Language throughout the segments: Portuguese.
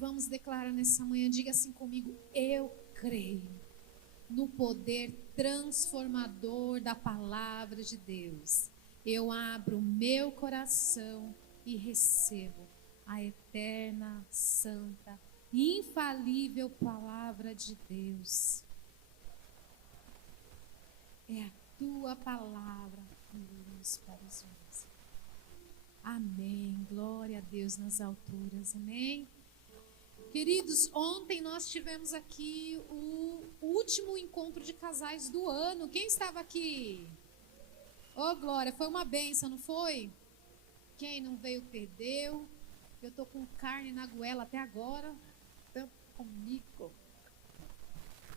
vamos declarar nessa manhã. Diga assim comigo: eu creio no poder transformador da palavra de Deus. Eu abro meu coração e recebo a eterna, santa, infalível palavra de Deus. É a tua palavra, luz para os homens. Amém. Glória a Deus nas alturas. Amém. Queridos, ontem nós tivemos aqui o último encontro de casais do ano. Quem estava aqui? Oh, glória, foi uma bênção, não foi? Quem não veio, perdeu. Eu estou com carne na goela até agora. Tanto comigo.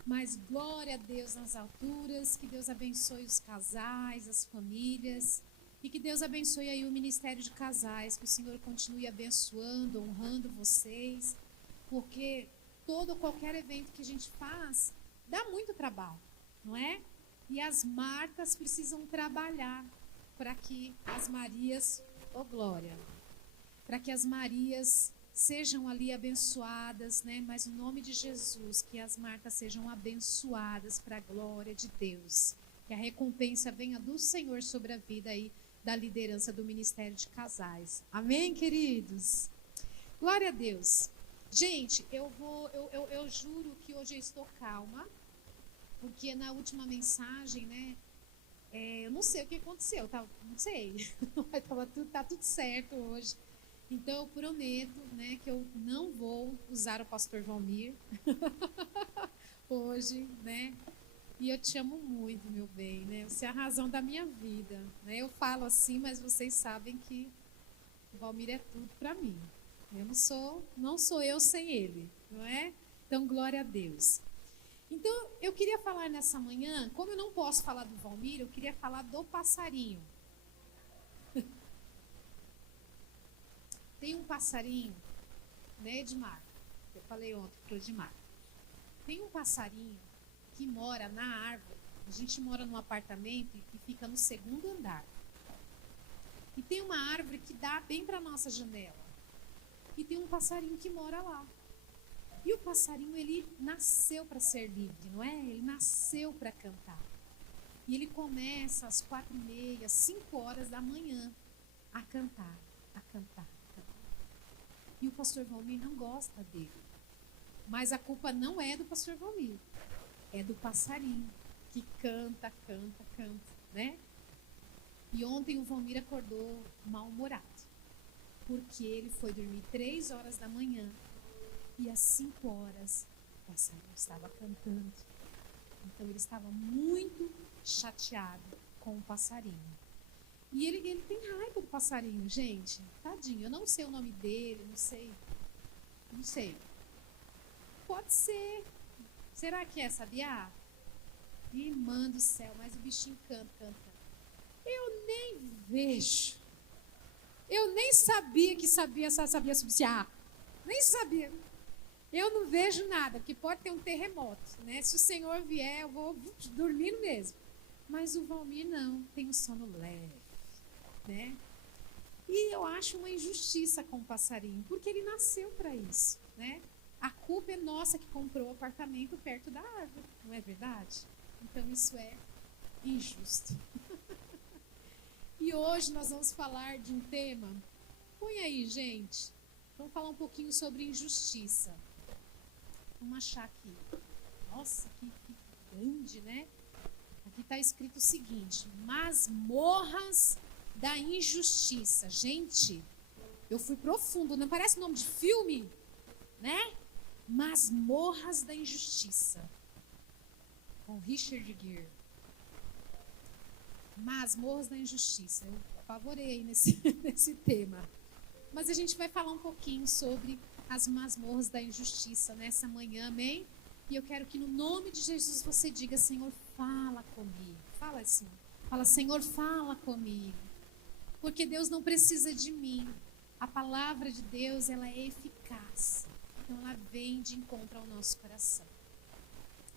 Mas glória a Deus nas alturas. Que Deus abençoe os casais, as famílias. E que Deus abençoe aí o ministério de casais. Que o Senhor continue abençoando, honrando vocês. Porque qualquer evento que a gente faz dá muito trabalho, não é? E as Martas precisam trabalhar para que as Marias, oh glória, para que as Marias sejam ali abençoadas, né? Mas no nome de Jesus, que as Martas sejam abençoadas para a glória de Deus. Que a recompensa venha do Senhor sobre a vida aí da liderança do Ministério de Casais. Amém, queridos? Glória a Deus. Gente, eu juro que hoje eu estou calma, porque na última mensagem, né, eu não sei o que aconteceu, não sei, tá tudo certo hoje. Então eu prometo, né, que eu não vou usar o pastor Valmir hoje, né, e eu te amo muito, meu bem, né, você é a razão da minha vida, né, eu falo assim, mas vocês sabem que o Valmir é tudo para mim. Eu não sou eu sem ele, não é? Então, glória a Deus. Então, eu queria falar nessa manhã, como eu não posso falar do Valmir, eu queria falar do passarinho. Tem um passarinho, né, Edmar? Eu falei ontem para o Edmar. Tem um passarinho que mora na árvore. A gente mora num apartamento que fica no segundo andar. E tem uma árvore que dá bem para a nossa janela. E tem um passarinho que mora lá. E o passarinho, ele nasceu para ser livre, não é? Ele nasceu para cantar. E ele começa às 4h30, 5 horas da manhã a cantar, a cantar, a cantar. E o pastor Valmir não gosta dele. Mas a culpa não é do pastor Valmir. É do passarinho que canta, canta, canta, né? E ontem o Valmir acordou mal-humorado. Porque ele foi dormir 3 horas da manhã e às 5 horas o passarinho estava cantando. Então ele estava muito chateado com o passarinho. E ele tem raiva do passarinho, gente. Tadinho, eu não sei o nome dele, não sei. Pode ser. Será que é sabiá? Irmã do céu, mas o bichinho canta. Eu nem vejo. Eu nem sabia que sabia subsiar. Nem sabia. Eu não vejo nada, porque pode ter um terremoto, né? Se o Senhor vier, eu vou dormindo mesmo. Mas o Valmir não, tem um sono leve, né? E eu acho uma injustiça com o passarinho, porque ele nasceu para isso, né? A culpa é nossa que comprou o apartamento perto da árvore, não é verdade? Então isso é injusto. E hoje nós vamos falar de um tema. Põe aí, gente. Vamos falar um pouquinho sobre injustiça. Vamos achar aqui. Nossa, que grande, né? Aqui está escrito o seguinte: masmorras da injustiça. Gente, eu fui profundo. Não parece nome de filme? Né? Masmorras da injustiça. Com Richard Gere. Masmorras da injustiça. Eu apavorei nesse tema. Mas a gente vai falar um pouquinho sobre as masmorras da injustiça nessa manhã, amém? E eu quero que no nome de Jesus você diga: Senhor, fala comigo. Fala assim. Fala: Senhor, fala comigo. Porque Deus não precisa de mim. A palavra de Deus, ela é eficaz. Então ela vem de encontro ao nosso coração.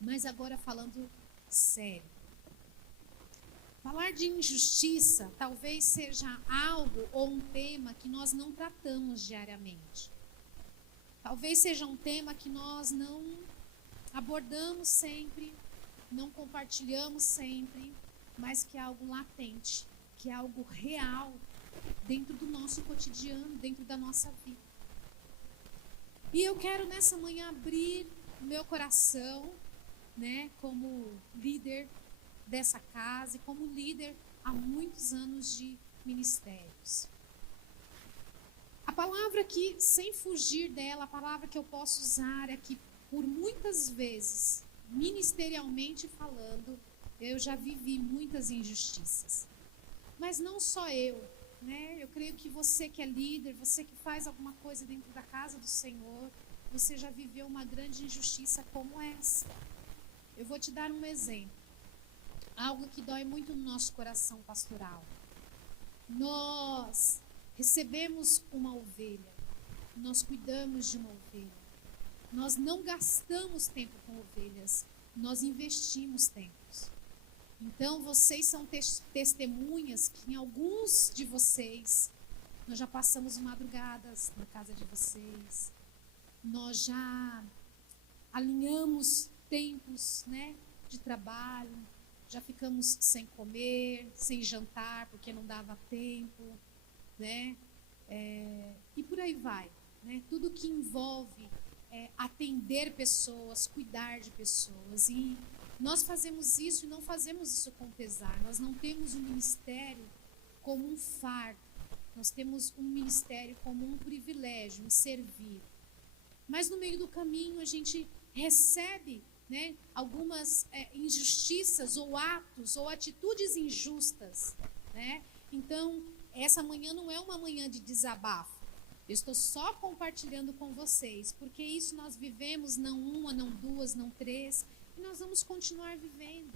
Mas agora falando sério. Falar de injustiça talvez seja algo ou um tema que nós não tratamos diariamente. Talvez seja um tema que nós não abordamos sempre, não compartilhamos sempre, mas que é algo latente, que é algo real dentro do nosso cotidiano, dentro da nossa vida. E eu quero nessa manhã abrir o meu coração, né, como líder dessa casa e como líder há muitos anos de ministérios. A palavra que, sem fugir dela, a palavra que eu posso usar é que, por muitas vezes, ministerialmente falando, eu já vivi muitas injustiças. Mas não só eu, né? Eu creio que você que é líder, você que faz alguma coisa dentro da casa do Senhor, você já viveu uma grande injustiça como essa. Eu vou te dar um exemplo. Algo que dói muito no nosso coração pastoral. Nós recebemos uma ovelha, nós cuidamos de uma ovelha, nós não gastamos tempo com ovelhas, nós investimos tempos. Então vocês são testemunhas que em alguns de vocês, nós já passamos madrugadas na casa de vocês, nós já alinhamos tempos, né, de trabalho, já ficamos sem comer, sem jantar, porque não dava tempo, né? E por aí vai, né? Tudo que envolve atender pessoas, cuidar de pessoas. E nós fazemos isso e não fazemos isso com pesar. Nós não temos um ministério como um fardo. Nós temos um ministério como um privilégio, em servir. Mas no meio do caminho a gente recebe, né, algumas injustiças ou atos ou atitudes injustas, né? Então, essa manhã não é uma manhã de desabafo. Eu estou só compartilhando com vocês, porque isso nós vivemos não uma, não duas, não três, e nós vamos continuar vivendo.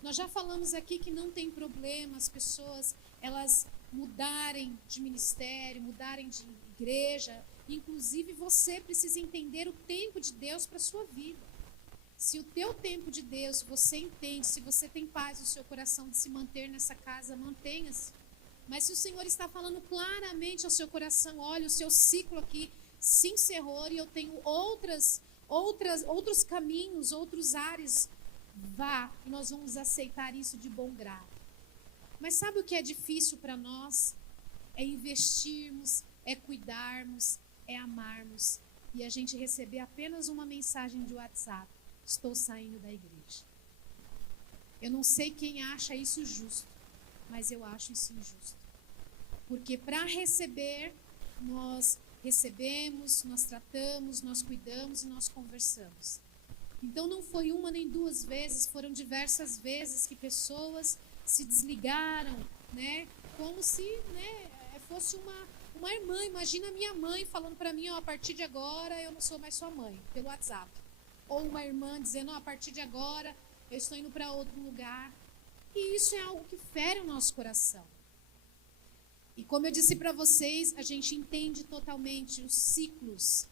Nós já falamos aqui que não tem problema as pessoas, elas mudarem de ministério, mudarem de igreja. Inclusive você precisa entender o tempo de Deus para a sua vida. Se o teu tempo de Deus, você entende, se você tem paz no seu coração de se manter nessa casa, mantenha-se. Mas se o Senhor está falando claramente ao seu coração, olha, o seu ciclo aqui se encerrou e eu tenho outros caminhos, outros ares, vá, e nós vamos aceitar isso de bom grado. Mas sabe o que é difícil para nós? É investirmos, é cuidarmos, é amarmos, e a gente receber apenas uma mensagem de WhatsApp: estou saindo da igreja. Eu não sei quem acha isso justo, mas eu acho isso injusto. Porque para receber, nós recebemos, nós tratamos, nós cuidamos e nós conversamos. Então não foi uma nem duas vezes, foram diversas vezes que pessoas se desligaram, né? Como se, né, fosse uma irmã. Imagina a minha mãe falando para mim, ó, a partir de agora eu não sou mais sua mãe, pelo WhatsApp. Ou uma irmã dizendo, ó, a partir de agora eu estou indo para outro lugar. E isso é algo que fere o nosso coração. E como eu disse para vocês, a gente entende totalmente os ciclos,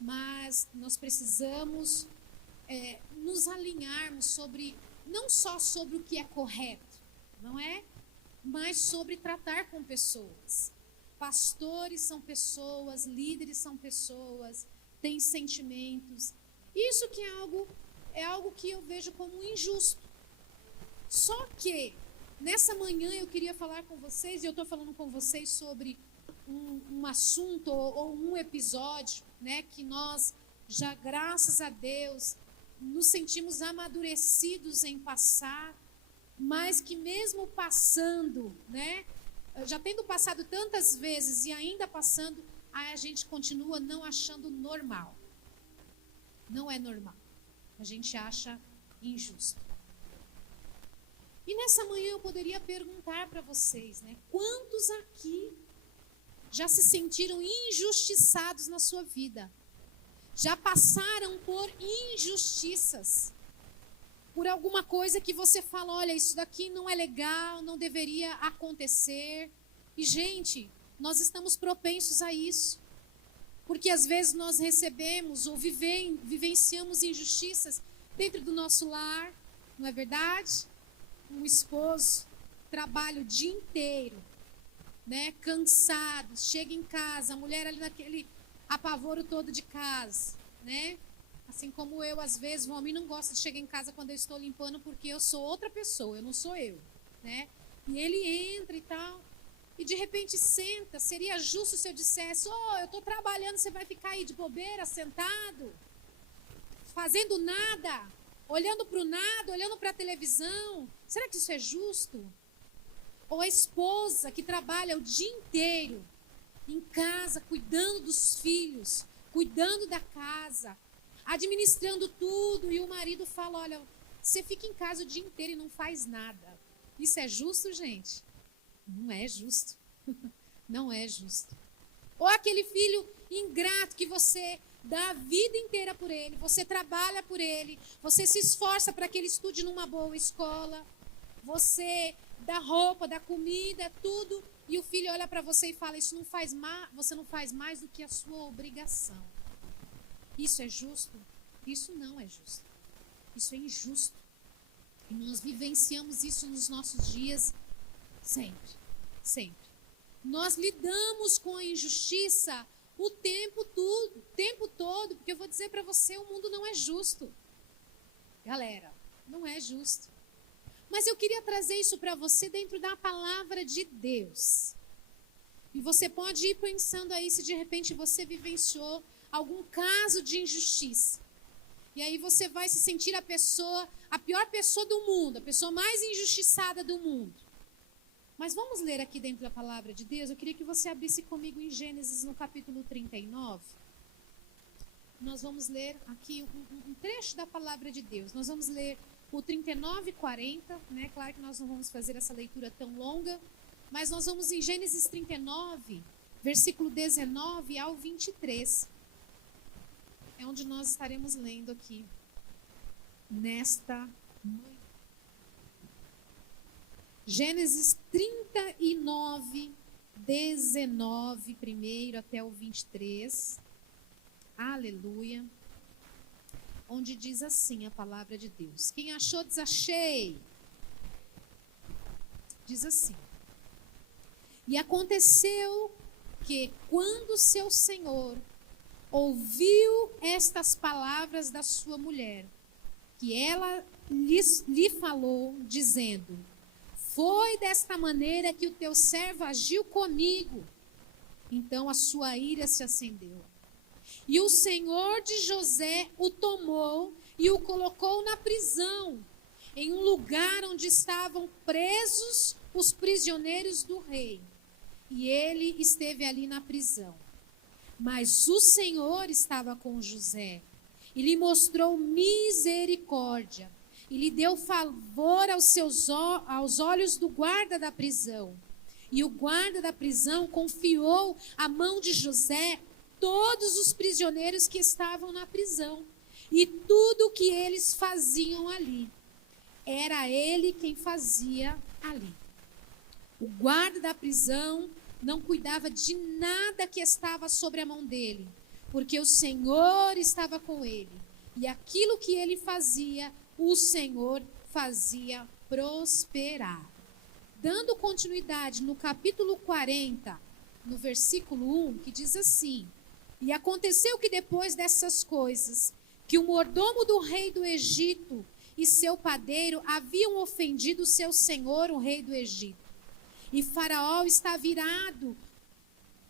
mas nós precisamos nos alinharmos sobre, não só sobre o que é correto, não é? Mas sobre tratar com pessoas. Pastores são pessoas, líderes são pessoas, têm sentimentos. Isso que é algo que eu vejo como injusto. Só que, nessa manhã eu queria falar com vocês, e eu estou falando com vocês sobre um assunto ou um episódio, né, que nós já, graças a Deus, nos sentimos amadurecidos em passar, mas que mesmo passando, né, já tendo passado tantas vezes e ainda passando, a gente continua não achando normal. Não é normal. A gente acha injusto. E nessa manhã eu poderia perguntar para vocês, né? Quantos aqui já se sentiram injustiçados na sua vida? Já passaram por injustiças? Por alguma coisa que você fala, olha, isso daqui não é legal, não deveria acontecer. E, gente, nós estamos propensos a isso. Porque às vezes nós recebemos ou vivenciamos injustiças dentro do nosso lar, não é verdade? Um esposo trabalha o dia inteiro, né, cansado, chega em casa, a mulher ali apavoro todo de casa, né? Assim como eu, às vezes, o homem não gosta de chegar em casa quando eu estou limpando, porque eu sou outra pessoa, eu não sou eu, né? E ele entra e tal, e de repente senta. Seria justo se eu dissesse: eu estou trabalhando, você vai ficar aí de bobeira, sentado, fazendo nada, olhando para o nada, olhando para a televisão? Será que isso é justo? Ou a esposa que trabalha o dia inteiro em casa, cuidando dos filhos, cuidando da casa, administrando tudo, e o marido fala: olha, você fica em casa o dia inteiro e não faz nada. Isso é justo, gente? Não é justo. Não é justo. Ou aquele filho ingrato que você dá a vida inteira por ele, você trabalha por ele, você se esforça para que ele estude numa boa escola, você dá roupa, dá comida, tudo, e o filho olha para você e fala: isso não faz você não faz mais do que a sua obrigação. Isso é justo? Isso não é justo. Isso é injusto. E nós vivenciamos isso nos nossos dias sempre, sempre. Nós lidamos com a injustiça o tempo todo, porque eu vou dizer para você, o mundo não é justo. Galera, não é justo. Mas eu queria trazer isso para você dentro da palavra de Deus. E você pode ir pensando aí se de repente você vivenciou algum caso de injustiça. E aí você vai se sentir a pior pessoa do mundo, a pessoa mais injustiçada do mundo. Mas vamos ler aqui dentro da palavra de Deus. Eu queria que você abrisse comigo em Gênesis, no capítulo 39. Nós vamos ler aqui um trecho da palavra de Deus. Nós vamos ler o 39 e 40, né? Claro que nós não vamos fazer essa leitura tão longa, mas nós vamos em Gênesis 39, versículo 19 ao 23. É onde nós estaremos lendo aqui, nesta manhã. Gênesis 39, 19, primeiro até o 23. Aleluia. Onde diz assim a palavra de Deus. Quem achou, diz achei. Diz assim: e aconteceu que, quando seu senhor ouviu estas palavras da sua mulher, que ela lhe falou, dizendo: foi desta maneira que o teu servo agiu comigo. Então a sua ira se acendeu. E o Senhor de José o tomou e o colocou na prisão, em um lugar onde estavam presos os prisioneiros do rei. E ele esteve ali na prisão. Mas o Senhor estava com José e lhe mostrou misericórdia e lhe deu favor aos olhos do guarda da prisão. E o guarda da prisão confiou à mão de José todos os prisioneiros que estavam na prisão e tudo o que eles faziam ali. Era ele quem fazia ali. O guarda da prisão não cuidava de nada que estava sobre a mão dele, porque o Senhor estava com ele. E aquilo que ele fazia, o Senhor fazia prosperar. Dando continuidade no capítulo 40, no versículo 1, que diz assim: e aconteceu que depois dessas coisas, que o mordomo do rei do Egito e seu padeiro haviam ofendido seu senhor, o rei do Egito. E Faraó está virado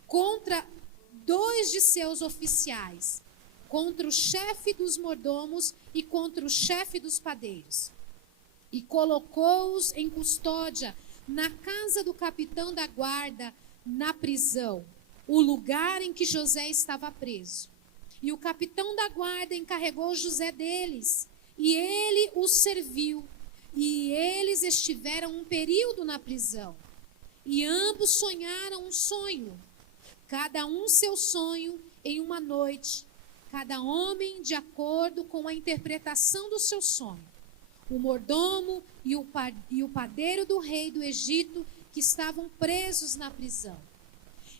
contra 2 de seus oficiais, contra o chefe dos mordomos e contra o chefe dos padeiros. E colocou-os em custódia na casa do capitão da guarda, na prisão, o lugar em que José estava preso. E o capitão da guarda encarregou José deles, e ele os serviu. E eles estiveram um período na prisão. E ambos sonharam um sonho, cada um seu sonho em uma noite, cada homem de acordo com a interpretação do seu sonho. O mordomo e o padeiro do rei do Egito, que estavam presos na prisão.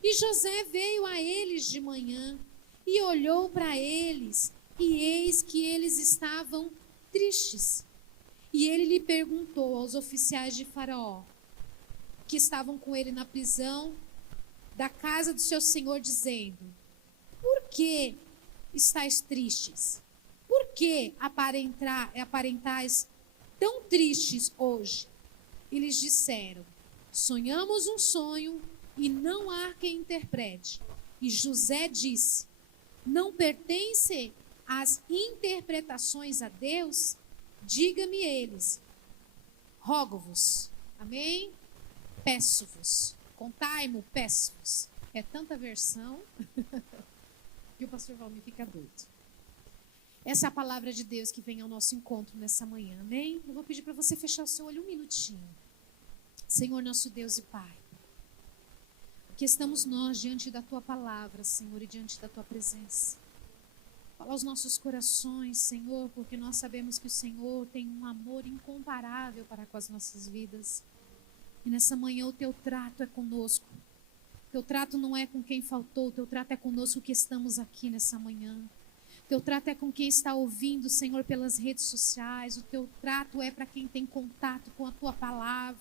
E José veio a eles de manhã e olhou para eles, e eis que eles estavam tristes. E ele lhe perguntou aos oficiais de Faraó, que estavam com ele na prisão da casa do seu senhor, dizendo: por que estáis tristes? Por que aparentais tão tristes hoje? E lhes disseram: sonhamos um sonho e não há quem interprete. E José disse: não pertence as interpretações a Deus? Diga-me eles. Rogo-vos. Amém? Peço-vos. Contai-mo, peço-vos. É tanta versão que o pastor Valmir fica doido. Essa é a palavra de Deus que vem ao nosso encontro nessa manhã. Amém? Eu vou pedir para você fechar o seu olho um minutinho. Senhor, nosso Deus e Pai, aqui estamos nós diante da Tua palavra, Senhor, e diante da Tua presença. Fala aos nossos corações, Senhor, porque nós sabemos que o Senhor tem um amor incomparável para com as nossas vidas. E nessa manhã o Teu trato é conosco. O Teu trato não é com quem faltou, o Teu trato é conosco que estamos aqui nessa manhã. O Teu trato é com quem está ouvindo, Senhor, pelas redes sociais. O Teu trato é para quem tem contato com a Tua palavra.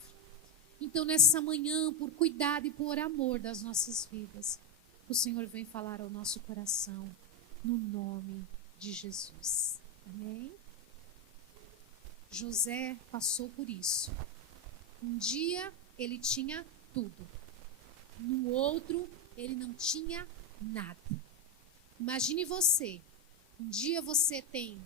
Então, nessa manhã, por cuidado e por amor das nossas vidas, o Senhor vem falar ao nosso coração, no nome de Jesus. Amém? José passou por isso. Um dia ele tinha tudo. No outro, ele não tinha nada. Imagine você. Um dia você tem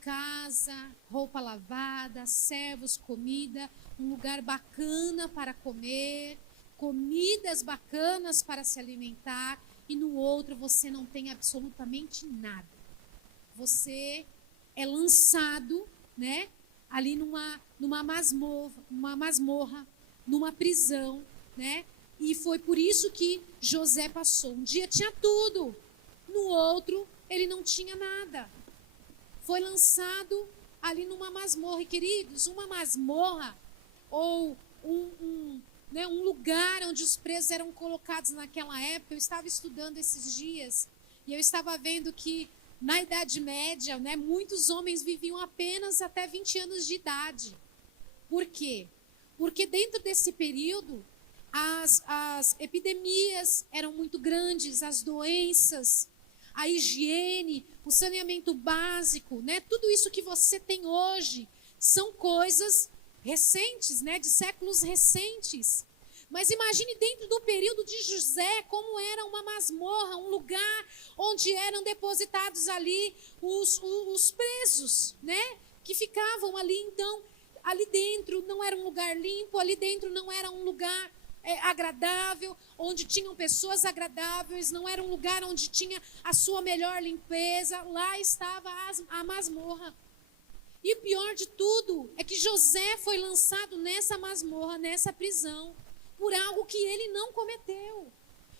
casa, roupa lavada, servos, comida, um lugar bacana para comer, comidas bacanas para se alimentar, e no outro você não tem absolutamente nada. Você é lançado, né, ali numa masmorra, numa prisão, né? E foi por isso que José passou. Um dia tinha tudo, no outro ele não tinha nada. Foi lançado ali numa masmorra. E, queridos, uma masmorra ou um lugar onde os presos eram colocados naquela época. Eu estava estudando esses dias e eu estava vendo que na Idade Média, né, muitos homens viviam apenas até 20 anos de idade. Por quê? Porque dentro desse período as epidemias eram muito grandes, as doenças, a higiene, o saneamento básico, né? Tudo isso que você tem hoje são coisas recentes, né? De séculos recentes. Mas imagine dentro do período de José como era uma masmorra, um lugar onde eram depositados ali os presos, né? Que ficavam ali. Então, ali dentro não era um lugar limpo, ali dentro não era um lugar agradável, onde tinham pessoas agradáveis, não era um lugar onde tinha a sua melhor limpeza. Lá estava a masmorra. E o pior de tudo é que José foi lançado nessa masmorra, nessa prisão, por algo que ele não cometeu,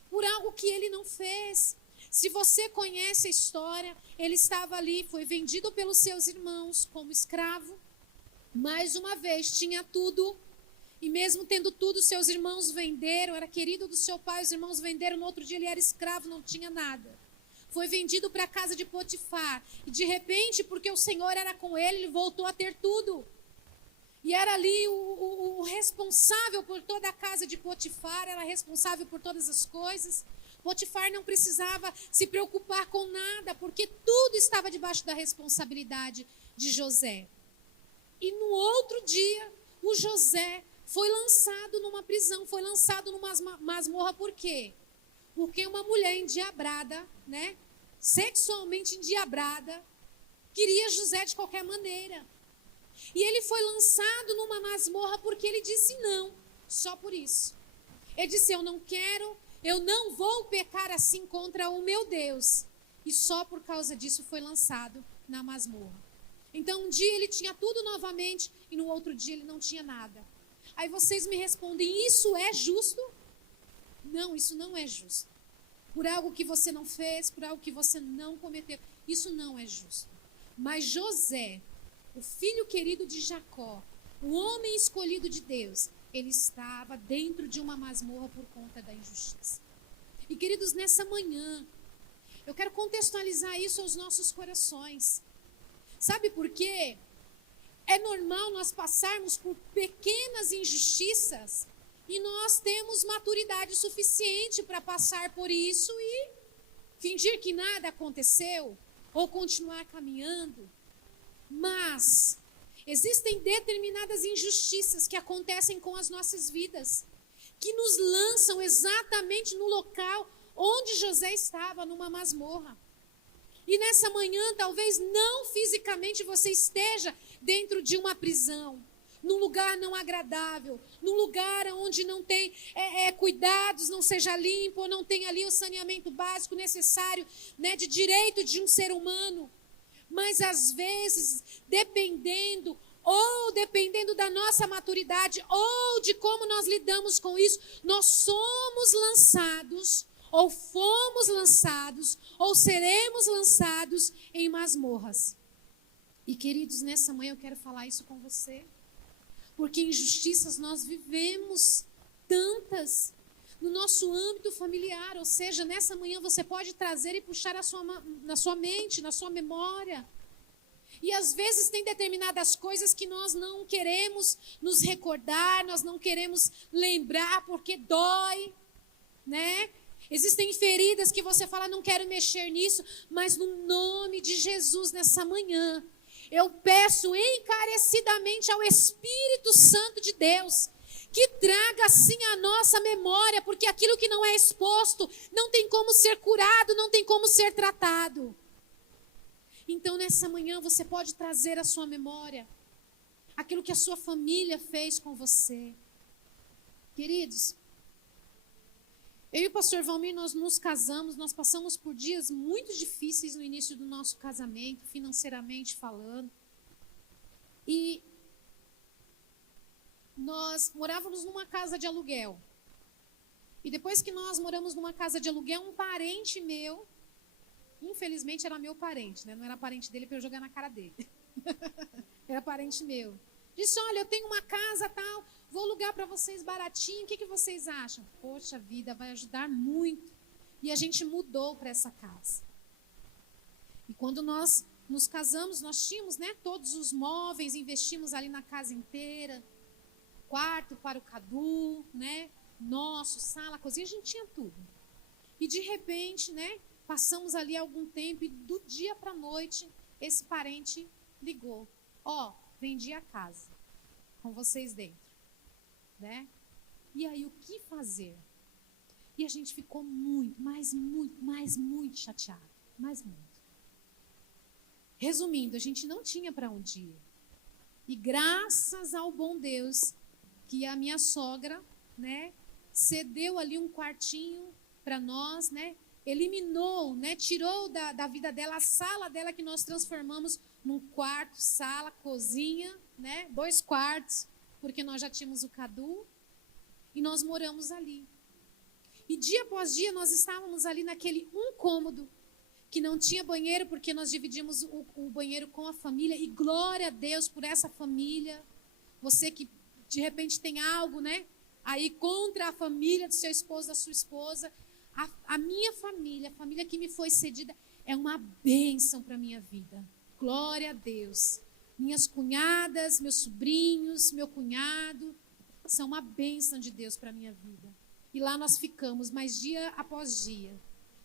por algo que ele não fez. Se você conhece a história, ele estava ali, foi vendido pelos seus irmãos como escravo. Mais uma vez, tinha tudo. E mesmo tendo tudo, seus irmãos venderam, era querido do seu pai, os irmãos venderam, no outro dia ele era escravo, não tinha nada. Foi vendido para a casa de Potifar. E de repente, porque o Senhor era com ele, ele voltou a ter tudo. E era ali o responsável por toda a casa de Potifar, era responsável por todas as coisas. Potifar não precisava se preocupar com nada, porque tudo estava debaixo da responsabilidade de José. E no outro dia, o José foi lançado numa prisão, foi lançado numa masmorra. Por quê? Porque uma mulher endiabrada, né, sexualmente endiabrada, queria José de qualquer maneira. E ele foi lançado numa masmorra porque ele disse não, só por isso. Ele disse: eu não quero, eu não vou pecar assim contra o meu Deus. E só por causa disso foi lançado na masmorra. Então um dia ele tinha tudo novamente e no outro dia ele não tinha nada. Aí vocês me respondem: isso é justo? Não, isso não é justo. Por algo que você não fez, por algo que você não cometeu, isso não é justo. Mas José, o filho querido de Jacó, o homem escolhido de Deus, ele estava dentro de uma masmorra por conta da injustiça. E queridos, nessa manhã, eu quero contextualizar isso aos nossos corações. Sabe por quê? É normal nós passarmos por pequenas injustiças e nós temos maturidade suficiente para passar por isso e fingir que nada aconteceu ou continuar caminhando. Mas existem determinadas injustiças que acontecem com as nossas vidas, que nos lançam exatamente no local onde José estava, numa masmorra. E nessa manhã, talvez não fisicamente você esteja dentro de uma prisão, num lugar não agradável, num lugar onde não tem cuidados, não seja limpo, ou não tem ali o saneamento básico necessário, né, de direito de um ser humano. Mas às vezes, dependendo da nossa maturidade, ou de como nós lidamos com isso, nós somos lançados, ou fomos lançados, ou seremos lançados em masmorras. E queridos, nessa manhã eu quero falar isso com você, porque injustiças nós vivemos tantas no nosso âmbito familiar, ou seja, nessa manhã você pode trazer e puxar na sua mente, na sua memória. E às vezes tem determinadas coisas que nós não queremos nos recordar, nós não queremos lembrar porque dói, né? Existem feridas que você fala, não quero mexer nisso, mas no nome de Jesus, nessa manhã, eu peço encarecidamente ao Espírito Santo de Deus, que traga assim a nossa memória, porque aquilo que não é exposto, não tem como ser curado, não tem como ser tratado. Então nessa manhã você pode trazer à sua memória aquilo que a sua família fez com você. Queridos, eu e o pastor Valmir, nós nos casamos, nós passamos por dias muito difíceis no início do nosso casamento, financeiramente falando. E nós morávamos numa casa de aluguel. E depois que nós moramos numa casa de aluguel, um parente meu, infelizmente era meu parente, né? Não era parente dele para eu jogar na cara dele. Era parente meu. Disse, olha, eu tenho uma casa tal, vou alugar para vocês baratinho, o que vocês acham? Poxa vida, vai ajudar muito. E a gente mudou para essa casa. E quando nós nos casamos, nós tínhamos, né, todos os móveis, investimos ali na casa inteira, quarto para o Cadu, né, nosso, sala, cozinha, a gente tinha tudo. E de repente, né, passamos ali algum tempo e do dia para a noite, esse parente ligou. Ó, vendi a casa com vocês dentro, né? E aí, o que fazer? E a gente ficou muito chateado, mas muito. Resumindo, a gente não tinha para onde ir. E graças ao bom Deus, que a minha sogra, né, cedeu ali um quartinho para nós, né? Eliminou, né, tirou da vida dela a sala dela, que nós transformamos num quarto, sala, cozinha, né, 2 quartos, porque nós já tínhamos o Cadu, e nós moramos ali. E dia após dia nós estávamos ali naquele um cômodo, que não tinha banheiro, porque nós dividimos o banheiro com a família, e glória a Deus por essa família. Você que de repente tem algo, né, aí contra a família do seu esposo, da sua esposa, a minha família, a família que me foi cedida, é uma bênção para a minha vida. Glória a Deus. Minhas cunhadas, meus sobrinhos, meu cunhado, são uma bênção de Deus para a minha vida. E lá nós ficamos, mais dia após dia,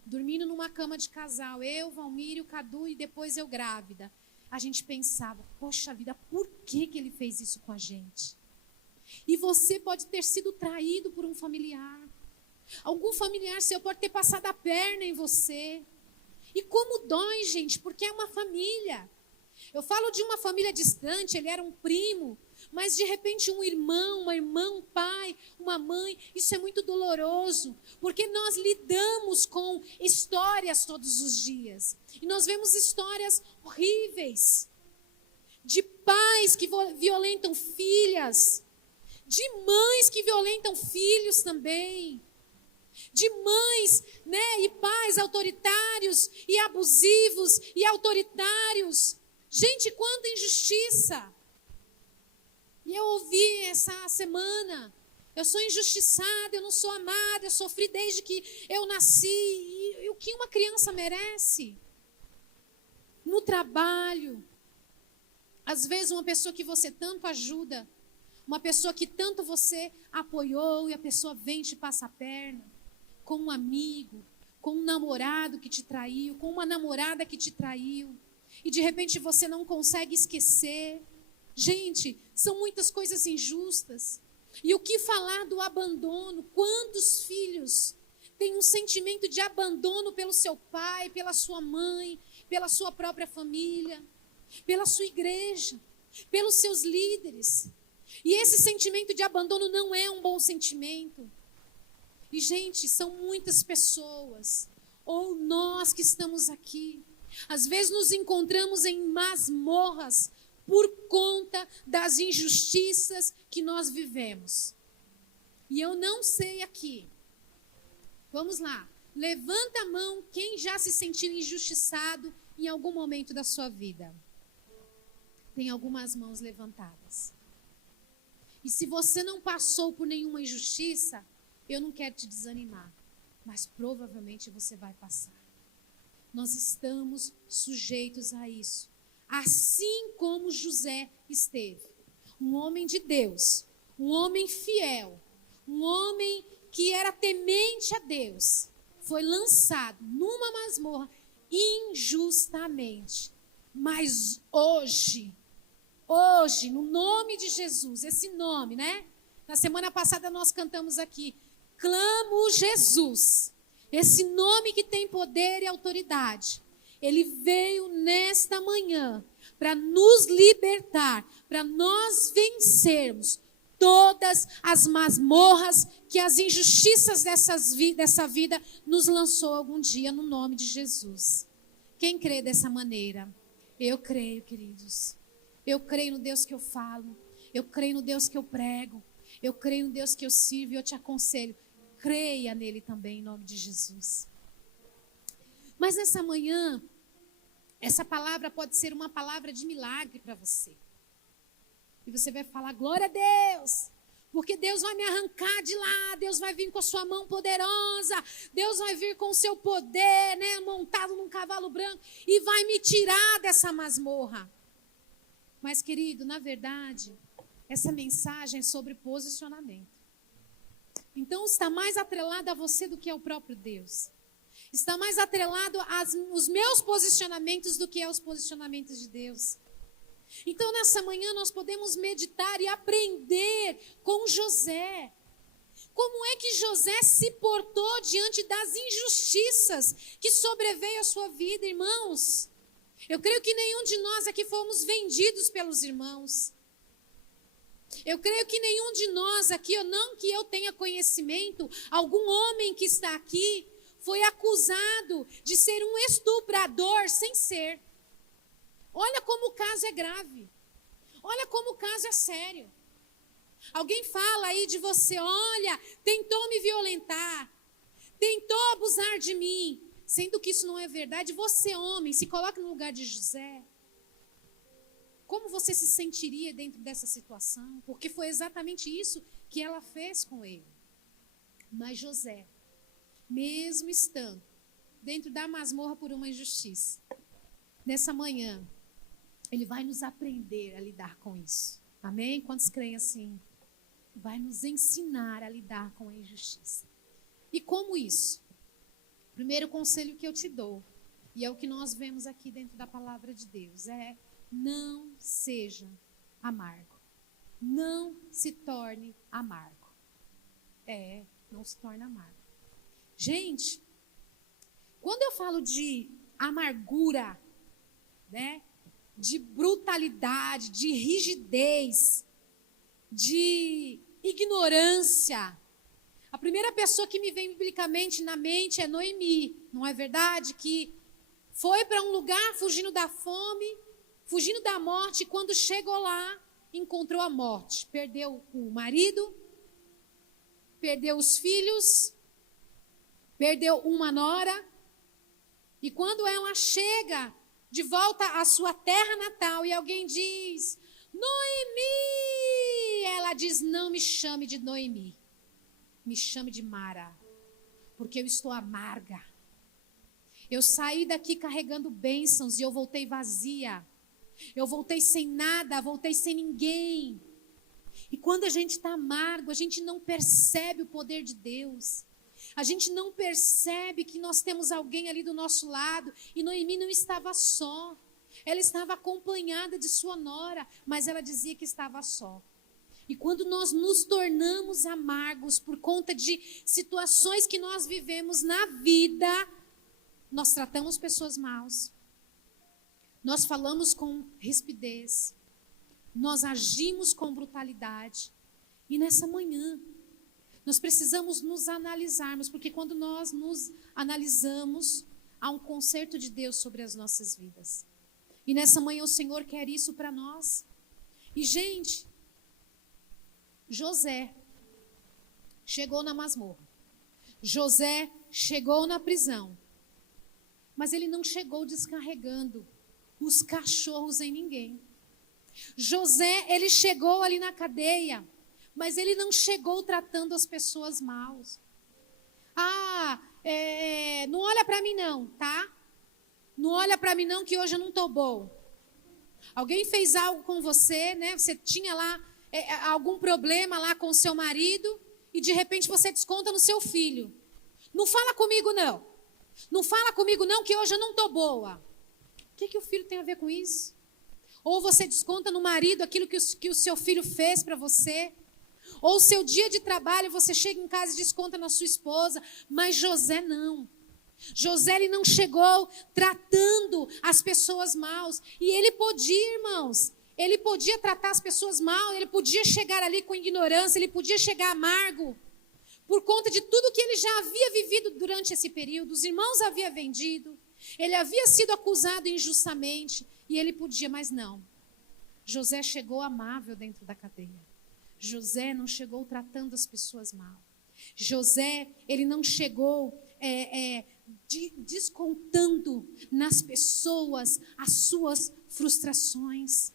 dormindo numa cama de casal, eu, Valmir, o Cadu, e depois eu grávida. A gente pensava, poxa vida, por que ele fez isso com a gente? E você pode ter sido traído por um familiar. Algum familiar seu pode ter passado a perna em você. E como dói, gente, porque é uma família. Eu falo de uma família distante, ele era um primo, mas de repente um irmão, uma irmã, um pai, uma mãe, isso é muito doloroso, porque nós lidamos com histórias todos os dias. E nós vemos histórias horríveis, de pais que violentam filhas, de mães que violentam filhos também, de mães, né, e pais autoritários e abusivos e autoritários. Gente, quanta injustiça! E eu ouvi essa semana, eu sou injustiçada, eu não sou amada, eu sofri desde que eu nasci. E o que uma criança merece? No trabalho, às vezes uma pessoa que você tanto ajuda, uma pessoa que tanto você apoiou, e a pessoa vem e te passa a perna, com um amigo, com um namorado que te traiu, com uma namorada que te traiu, e de repente você não consegue esquecer. Gente, são muitas coisas injustas. E o que falar do abandono? Quantos filhos têm um sentimento de abandono pelo seu pai, pela sua mãe, pela sua própria família, pela sua igreja, pelos seus líderes? E esse sentimento de abandono não é um bom sentimento. E, gente, são muitas pessoas, ou nós que estamos aqui, às vezes nos encontramos em masmorras por conta das injustiças que nós vivemos. E eu não sei aqui. Vamos lá. Levanta a mão quem já se sentiu injustiçado em algum momento da sua vida. Tem algumas mãos levantadas. E se você não passou por nenhuma injustiça, eu não quero te desanimar, mas provavelmente você vai passar. Nós estamos sujeitos a isso. Assim como José esteve. Um homem de Deus, um homem fiel, um homem que era temente a Deus, foi lançado numa masmorra injustamente. Mas hoje, no nome de Jesus, esse nome, né? Na semana passada nós cantamos aqui, clamo Jesus, esse nome que tem poder e autoridade. Ele veio nesta manhã para nos libertar, para nós vencermos todas as masmorras que as injustiças dessa vida nos lançou algum dia, no nome de Jesus. Quem crê dessa maneira? Eu creio, queridos. Eu creio no Deus que eu falo. Eu creio no Deus que eu prego. Eu creio no Deus que eu sirvo e eu te aconselho. Creia nele também, em nome de Jesus. Mas nessa manhã, essa palavra pode ser uma palavra de milagre para você. E você vai falar, glória a Deus, porque Deus vai me arrancar de lá, Deus vai vir com a sua mão poderosa, Deus vai vir com o seu poder, né, montado num cavalo branco, e vai me tirar dessa masmorra. Mas, querido, na verdade, essa mensagem é sobre posicionamento. Então, está mais atrelado a você do que ao próprio Deus. Está mais atrelado aos meus posicionamentos do que aos posicionamentos de Deus. Então, nessa manhã, nós podemos meditar e aprender com José. Como é que José se portou diante das injustiças que sobreveio à sua vida, irmãos? Eu creio que nenhum de nós aqui fomos vendidos pelos irmãos. Eu creio que nenhum de nós aqui, não que eu tenha conhecimento, algum homem que está aqui foi acusado de ser um estuprador sem ser. Olha como o caso é grave. Olha como o caso é sério. Alguém fala aí de você, olha, tentou me violentar, tentou abusar de mim. Sendo que isso não é verdade, você, homem, se coloca no lugar de José. Como você se sentiria dentro dessa situação? Porque foi exatamente isso que ela fez com ele. Mas José, mesmo estando dentro da masmorra por uma injustiça, nessa manhã, ele vai nos aprender a lidar com isso. Amém? Quantos creem assim? Vai nos ensinar a lidar com a injustiça. E como isso? Primeiro conselho que eu te dou, e é o que nós vemos aqui dentro da palavra de Deus, é não seja amargo. Não se torne amargo. Não se torne amargo. Gente, quando eu falo de amargura, né, de brutalidade, de rigidez, de ignorância, a primeira pessoa que me vem biblicamente na mente é Noemi, não é verdade? Que foi para um lugar fugindo da fome, fugindo da morte, e quando chegou lá, encontrou a morte. Perdeu o marido, perdeu os filhos, perdeu uma nora, e quando ela chega de volta à sua terra natal e alguém diz, Noemi, ela diz, não me chame de Noemi. Me chame de Mara, porque eu estou amarga. Eu saí daqui carregando bênçãos e eu voltei vazia. Eu voltei sem nada, voltei sem ninguém. E quando a gente está amargo, a gente não percebe o poder de Deus. A gente não percebe que nós temos alguém ali do nosso lado. E Noemi não estava só. Ela estava acompanhada de sua nora, mas ela dizia que estava só. E quando nós nos tornamos amargos por conta de situações que nós vivemos na vida, nós tratamos pessoas maus. Nós falamos com rispidez. Nós agimos com brutalidade. E nessa manhã, nós precisamos nos analisarmos, porque quando nós nos analisamos, há um conserto de Deus sobre as nossas vidas. E nessa manhã o Senhor quer isso para nós. E gente, José chegou na masmorra. José chegou na prisão. Mas ele não chegou descarregando os cachorros em ninguém. José, ele chegou ali na cadeia, mas ele não chegou tratando as pessoas maus. Não olha para mim não, tá? Não olha para mim não que hoje eu não estou bom. Alguém fez algo com você, né? Você tinha lá algum problema lá com o seu marido e de repente você desconta no seu filho. Não fala comigo não. Não fala comigo não que hoje eu não estou boa. O que o filho tem a ver com isso? Ou você desconta no marido aquilo que o seu filho fez para você. Ou o seu dia de trabalho você chega em casa e desconta na sua esposa. Mas José não. José, ele não chegou tratando as pessoas maus. E ele podia, irmãos, ele podia tratar as pessoas mal, ele podia chegar ali com ignorância, ele podia chegar amargo, por conta de tudo que ele já havia vivido durante esse período. Os irmãos haviam vendido, ele havia sido acusado injustamente, e ele podia, mas não. José chegou amável dentro da cadeia. José não chegou tratando as pessoas mal. José, ele não chegou descontando nas pessoas as suas frustrações.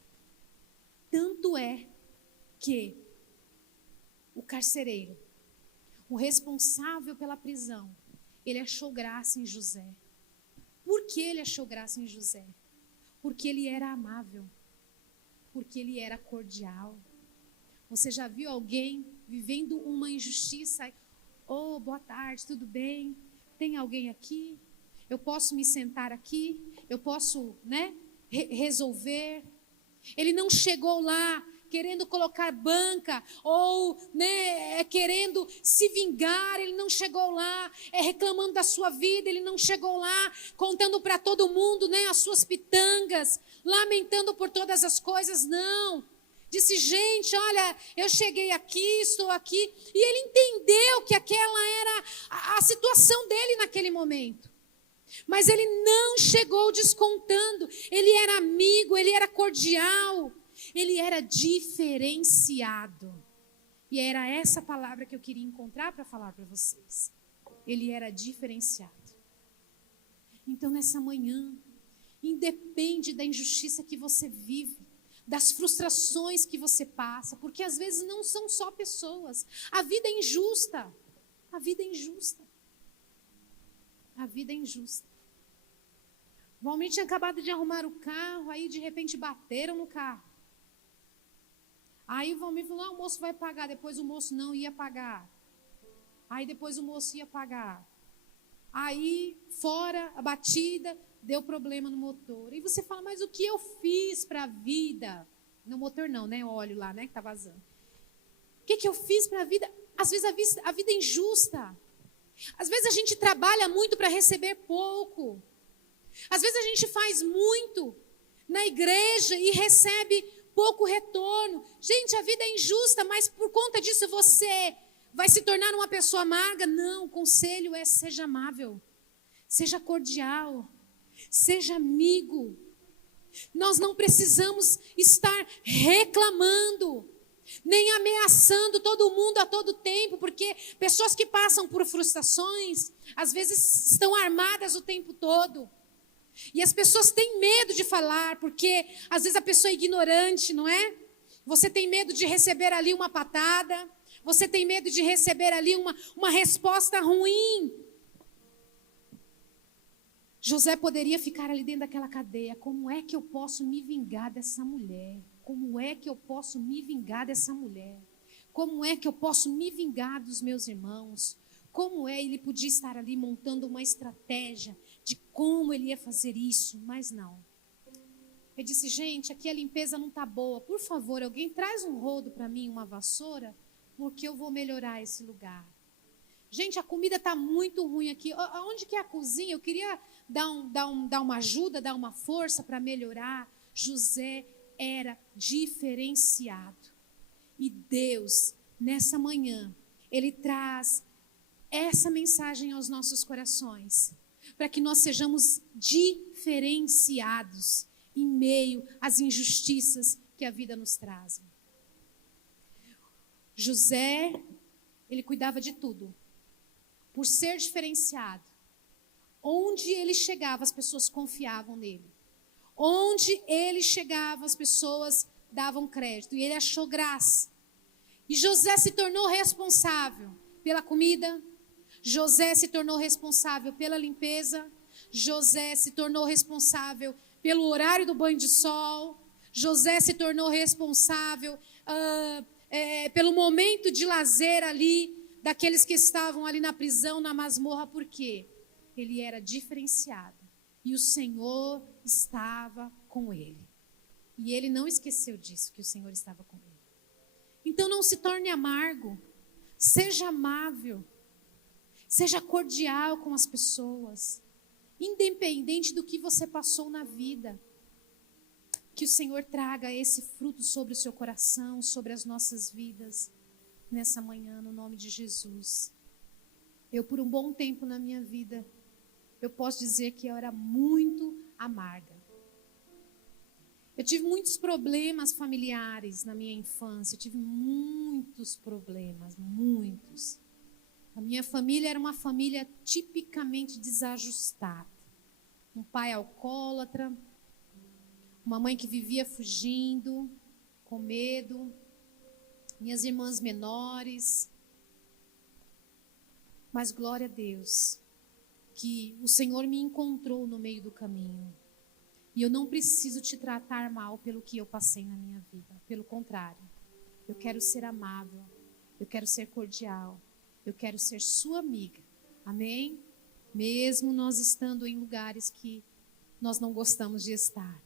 Tanto é que o carcereiro, o responsável pela prisão, ele achou graça em José. Por que ele achou graça em José? Porque ele era amável, porque ele era cordial. Você já viu alguém vivendo uma injustiça? Oh, boa tarde, tudo bem? Tem alguém aqui? Eu posso me sentar aqui? Eu posso, resolver? Ele não chegou lá querendo colocar banca ou querendo se vingar. Ele não chegou lá reclamando da sua vida. Ele não chegou lá contando para todo mundo as suas pitangas, lamentando por todas as coisas. Não. Disse, gente, olha, eu cheguei aqui, estou aqui. E ele entendeu que aquela era a situação dele naquele momento. Mas ele não chegou descontando. Ele era amigo, ele era cordial, ele era diferenciado. E era essa palavra que eu queria encontrar para falar para vocês. Ele era diferenciado. Então, nessa manhã, independe da injustiça que você vive, das frustrações que você passa, porque às vezes não são só pessoas. A vida é injusta. A vida é injusta. A vida é injusta. O Valmir tinha acabado de arrumar o carro, aí de repente bateram no carro. Aí o Valmir falou, o moço vai pagar. Depois o moço não ia pagar. Aí depois o moço ia pagar. Aí, fora a batida, deu problema no motor. E você fala, mas o que eu fiz para a vida? No motor não, óleo lá, que está vazando. O que eu fiz para a vida? Às vezes a vida é injusta. Às vezes a gente trabalha muito para receber pouco. Às vezes a gente faz muito na igreja e recebe pouco retorno. Gente, a vida é injusta, mas por conta disso você vai se tornar uma pessoa amarga? Não, o conselho é seja amável, seja cordial, seja amigo. Nós não precisamos estar reclamando, nem ameaçando todo mundo a todo tempo, porque pessoas que passam por frustrações, às vezes estão armadas o tempo todo. E as pessoas têm medo de falar, porque às vezes a pessoa é ignorante, não é? Você tem medo de receber ali uma patada, você tem medo de receber ali uma resposta ruim. José poderia ficar ali dentro daquela cadeia. Como é que eu posso me vingar dessa mulher? Como é que eu posso me vingar dessa mulher? Como é que eu posso me vingar dos meus irmãos? Como ele podia estar ali montando uma estratégia de como ele ia fazer isso, mas não. Ele disse, gente, aqui a limpeza não está boa. Por favor, alguém traz um rodo para mim, uma vassoura, porque eu vou melhorar esse lugar. Gente, a comida está muito ruim aqui. Onde que é a cozinha? Eu queria dar uma ajuda, dar uma força para melhorar. José era diferenciado. E Deus, nessa manhã, Ele traz essa mensagem aos nossos corações, para que nós sejamos diferenciados em meio às injustiças que a vida nos traz. José, ele cuidava de tudo. Por ser diferenciado, onde ele chegava, as pessoas confiavam nele. Onde ele chegava, as pessoas davam crédito. E ele achou graça. E José se tornou responsável pela comida. José se tornou responsável pela limpeza. José se tornou responsável pelo horário do banho de sol. José se tornou responsável pelo momento de lazer ali, daqueles que estavam ali na prisão, na masmorra. Por quê? Ele era diferenciado. E o Senhor estava com ele. E ele não esqueceu disso, que o Senhor estava com ele. Então não se torne amargo. Seja amável. Seja cordial com as pessoas. Independente do que você passou na vida. Que o Senhor traga esse fruto sobre o seu coração, sobre as nossas vidas. Nessa manhã, no nome de Jesus. Eu, por um bom tempo na minha vida, eu posso dizer que eu era muito amarga. Eu tive muitos problemas familiares na minha infância. Eu tive muitos problemas, muitos. A minha família era uma família tipicamente desajustada. Um pai alcoólatra, uma mãe que vivia fugindo, com medo. Minhas irmãs menores. Mas glória a Deus, que o Senhor me encontrou no meio do caminho. E eu não preciso te tratar mal pelo que eu passei na minha vida. Pelo contrário, eu quero ser amável, eu quero ser cordial, eu quero ser sua amiga. Amém? Mesmo nós estando em lugares que nós não gostamos de estar.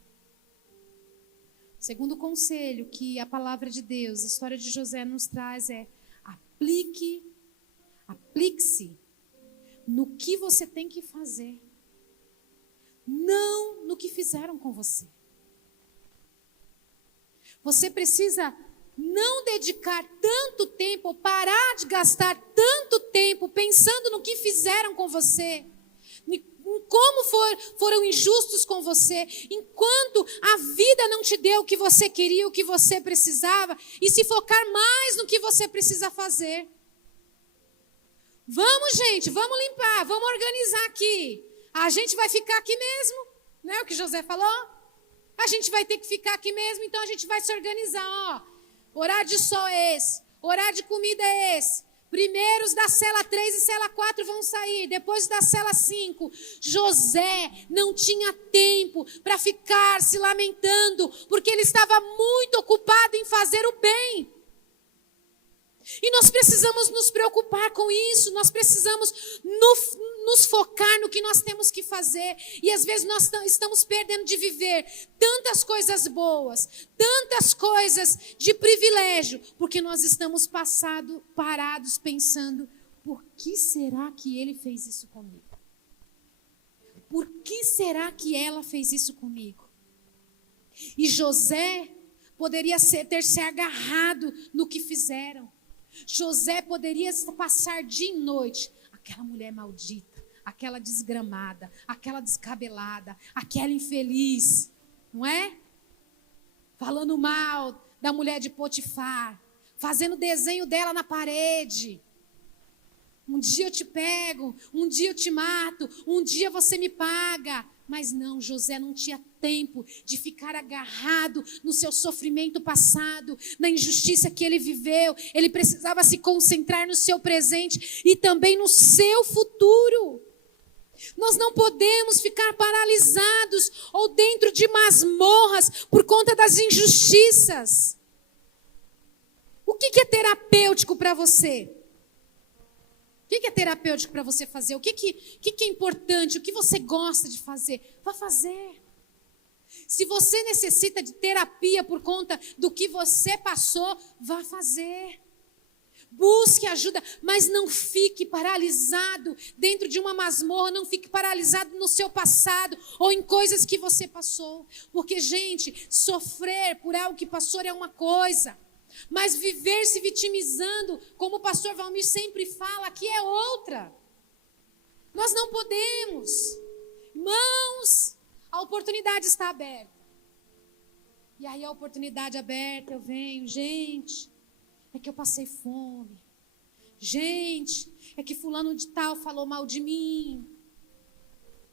Segundo conselho que a palavra de Deus, a história de José nos traz é: aplique-se no que você tem que fazer, não no que fizeram com você. Você precisa não dedicar tanto tempo, ou parar de gastar tanto tempo pensando no que fizeram com você, em como foram injustos com você, enquanto a vida não te deu o que você queria, o que você precisava, e se focar mais no que você precisa fazer. Vamos, gente, vamos limpar, vamos organizar aqui. A gente vai ficar aqui mesmo, não é o que José falou? A gente vai ter que ficar aqui mesmo, então a gente vai se organizar, ó. Horário de sol é esse, horário de comida é esse. Primeiros da cela 3 e cela 4 vão sair, depois da cela 5. José não tinha tempo para ficar se lamentando, porque ele estava muito ocupado em fazer o bem. E nós precisamos nos preocupar com isso, nós precisamos nos focar no que nós temos que fazer. E às vezes nós estamos perdendo de viver tantas coisas boas, tantas coisas de privilégio, porque nós estamos parados pensando: por que será que ele fez isso comigo? Por que será que ela fez isso comigo? E José poderia ter se agarrado no que fizeram. José poderia passar dia e noite: aquela mulher maldita, aquela desgramada, aquela descabelada, aquela infeliz, não é? Falando mal da mulher de Potifar, fazendo desenho dela na parede. Um dia eu te pego, um dia eu te mato, um dia você me paga. Mas não, José não tinha tempo de ficar agarrado no seu sofrimento passado, na injustiça que ele viveu. Ele precisava se concentrar no seu presente e também no seu futuro. Nós não podemos ficar paralisados ou dentro de masmorras por conta das injustiças. O que é terapêutico para você? O que é terapêutico para você fazer? O que é importante? O que você gosta de fazer? Vá fazer. Se você necessita de terapia por conta do que você passou, vá fazer. Busque ajuda, mas não fique paralisado dentro de uma masmorra, não fique paralisado no seu passado ou em coisas que você passou. Porque, gente, sofrer por algo que passou é uma coisa, mas viver se vitimizando, como o pastor Valmir sempre fala, aqui é outra. Nós não podemos. Irmãos, a oportunidade está aberta. E aí a oportunidade aberta, eu venho, gente, é que eu passei fome. Gente, é que fulano de tal falou mal de mim.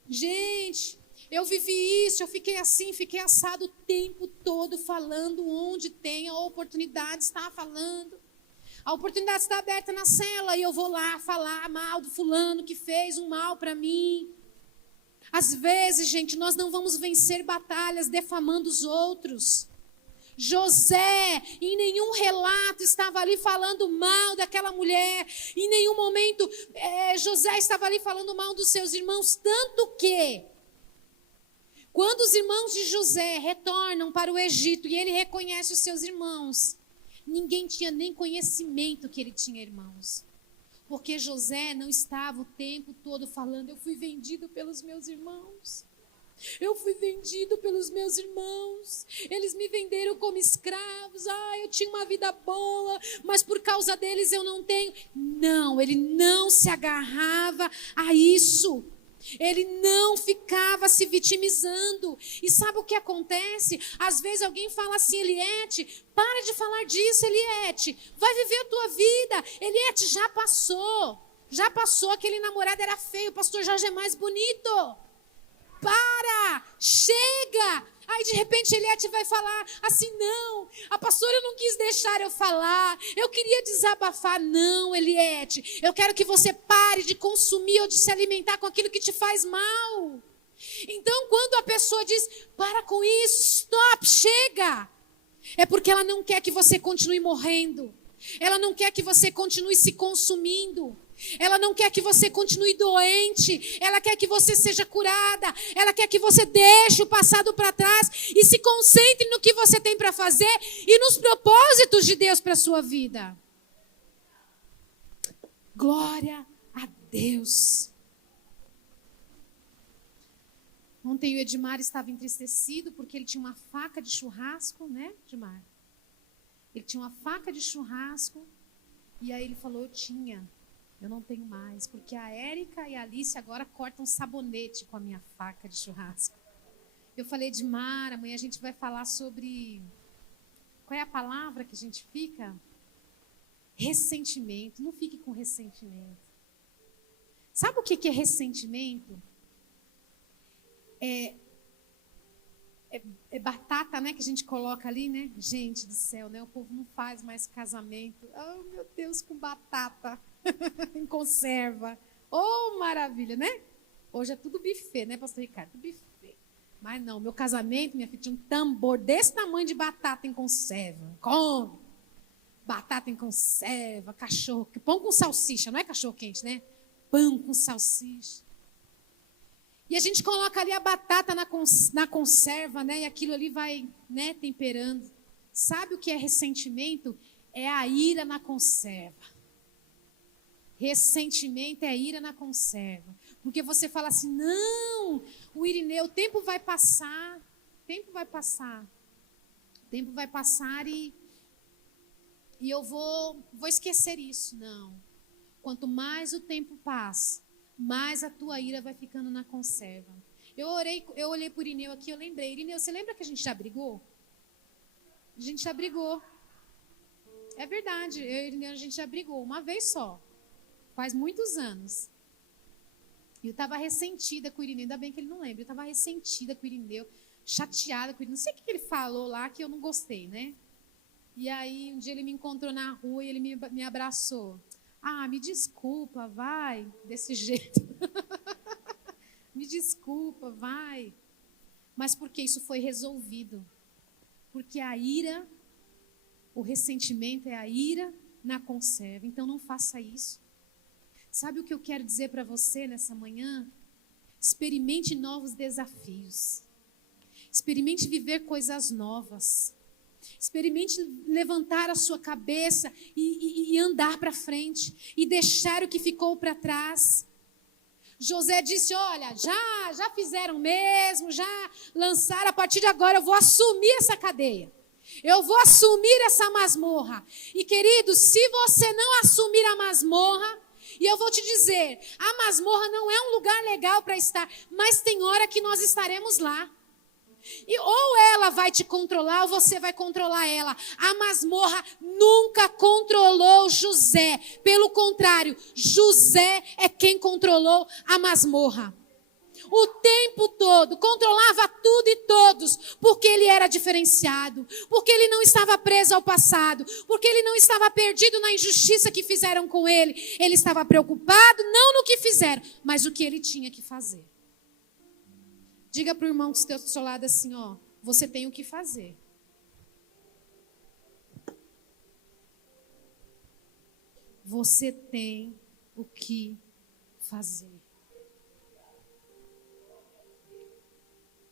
Gente, eu vivi isso, eu fiquei assim, fiquei assado o tempo todo falando onde tem a oportunidade, está falando. A oportunidade está aberta na cela e eu vou lá falar mal do fulano que fez um mal para mim. Às vezes, gente, nós não vamos vencer batalhas defamando os outros. José, em nenhum relato estava ali falando mal daquela mulher, em nenhum momento José estava ali falando mal dos seus irmãos, tanto que quando os irmãos de José retornam para o Egito e ele reconhece os seus irmãos, ninguém tinha nem conhecimento que ele tinha irmãos, porque José não estava o tempo todo falando, eu fui vendido pelos meus irmãos. Eu fui vendido pelos meus irmãos, eles me venderam como escravos, eu tinha uma vida boa, mas por causa deles eu não tenho. Não, ele não se agarrava a isso, ele não ficava se vitimizando. E sabe o que acontece? Às vezes alguém fala assim, Eliette, para de falar disso, Eliette, vai viver a tua vida. Eliette, já passou, aquele namorado era feio, o pastor Jorge é mais bonito. Para, chega. Aí de repente Eliette vai falar assim, não, a pastora não quis deixar eu falar, eu queria desabafar. Não, Eliette, eu quero que você pare de consumir ou de se alimentar com aquilo que te faz mal. Então quando a pessoa diz, para com isso, stop, chega, é porque ela não quer que você continue morrendo, ela não quer que você continue se consumindo. Ela não quer que você continue doente, ela quer que você seja curada, ela quer que você deixe o passado para trás e se concentre no que você tem para fazer e nos propósitos de Deus para a sua vida. Glória a Deus. Ontem o Edmar estava entristecido porque ele tinha uma faca de churrasco, né, Edmar? Ele tinha uma faca de churrasco e aí ele falou, eu não tenho mais, porque a Érica e a Alice agora cortam sabonete com a minha faca de churrasco. Eu falei, Edmar, amanhã a gente vai falar sobre, qual é a palavra que a gente fica? Ressentimento. Não fique com ressentimento. Sabe o que é ressentimento? É batata, né, que a gente coloca ali, né? Gente do céu, né? O povo não faz mais casamento. Oh, meu Deus, com batata em conserva. Oh, maravilha, né? Hoje é tudo buffet, né, pastor Ricardo? Tudo buffet. Mas não, meu casamento, minha filha, tinha um tambor desse tamanho de batata em conserva. Come! Batata em conserva, cachorro, pão com salsicha, não é cachorro quente, né? Pão com salsicha. E a gente coloca ali a batata na conserva, né? E aquilo ali vai, né, temperando. Sabe o que é ressentimento? É a ira na conserva. Ressentimento é a ira na conserva. Porque você fala assim, não, o Irineu, o tempo vai passar. O tempo vai passar. O tempo vai passar e eu vou esquecer isso. Não. Quanto mais o tempo passa, mais a tua ira vai ficando na conserva. Eu olhei para o Irineu aqui, eu lembrei. Irineu, você lembra que a gente já brigou? A gente já brigou. É verdade, eu e o Irineu, a gente já brigou uma vez só. Faz muitos anos. E eu estava ressentida com o Irineu, ainda bem que ele não lembra. Eu estava ressentida com o Irineu, chateada com o Irineu. Não sei o que ele falou lá que eu não gostei, né? E aí, um dia ele me encontrou na rua e ele me abraçou. Me desculpa, vai, desse jeito. Me desculpa, vai. Mas porque isso foi resolvido. Porque a ira, o ressentimento é a ira na conserva. Então não faça isso. Sabe o que eu quero dizer para você nessa manhã? Experimente novos desafios. Experimente viver coisas novas. Experimente levantar a sua cabeça e andar para frente. E deixar o que ficou para trás. José disse, olha, já fizeram mesmo, já lançaram. A partir de agora eu vou assumir essa cadeia. Eu vou assumir essa masmorra. E queridos, se você não assumir a masmorra, e eu vou te dizer, a masmorra não é um lugar legal para estar, mas tem hora que nós estaremos lá. E ou ela vai te controlar ou você vai controlar ela. A masmorra nunca controlou José. Pelo contrário, José é quem controlou a masmorra. O tempo todo, controlava tudo e todos, porque ele era diferenciado, porque ele não estava preso ao passado, porque ele não estava perdido na injustiça que fizeram com ele. Ele estava preocupado não no que fizeram, mas o que ele tinha que fazer. Diga para o irmão que está do seu lado assim, ó, você tem o que fazer. Você tem o que fazer.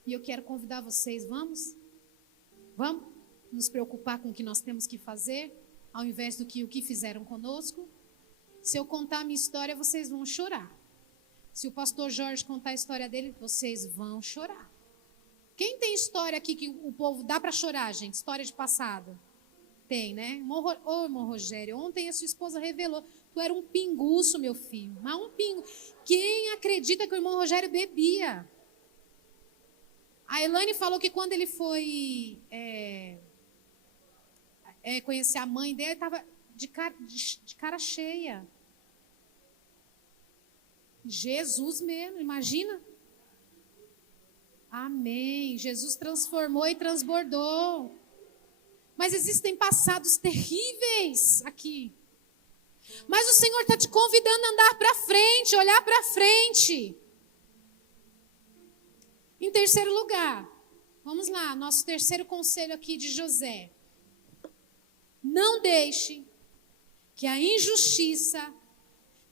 E eu quero convidar vocês, vamos? Vamos nos preocupar com o que nós temos que fazer, ao invés do que o que fizeram conosco? Se eu contar a minha história, vocês vão chorar. Se o pastor Jorge contar a história dele, vocês vão chorar. Quem tem história aqui que o povo dá para chorar, gente? História de passado? Tem, né? Ô, irmão Rogério, ontem a sua esposa revelou. Tu era um pinguço, meu filho. Mas um pingo. Quem acredita que o irmão Rogério bebia? A Elane falou que quando ele foi conhecer a mãe dele, estava de cara cheia. Jesus mesmo, imagina. Amém. Jesus transformou e transbordou. Mas existem passados terríveis aqui. Mas o Senhor está te convidando a andar para frente, olhar para frente. Em terceiro lugar, vamos lá, nosso terceiro conselho aqui de José. Não deixe que a injustiça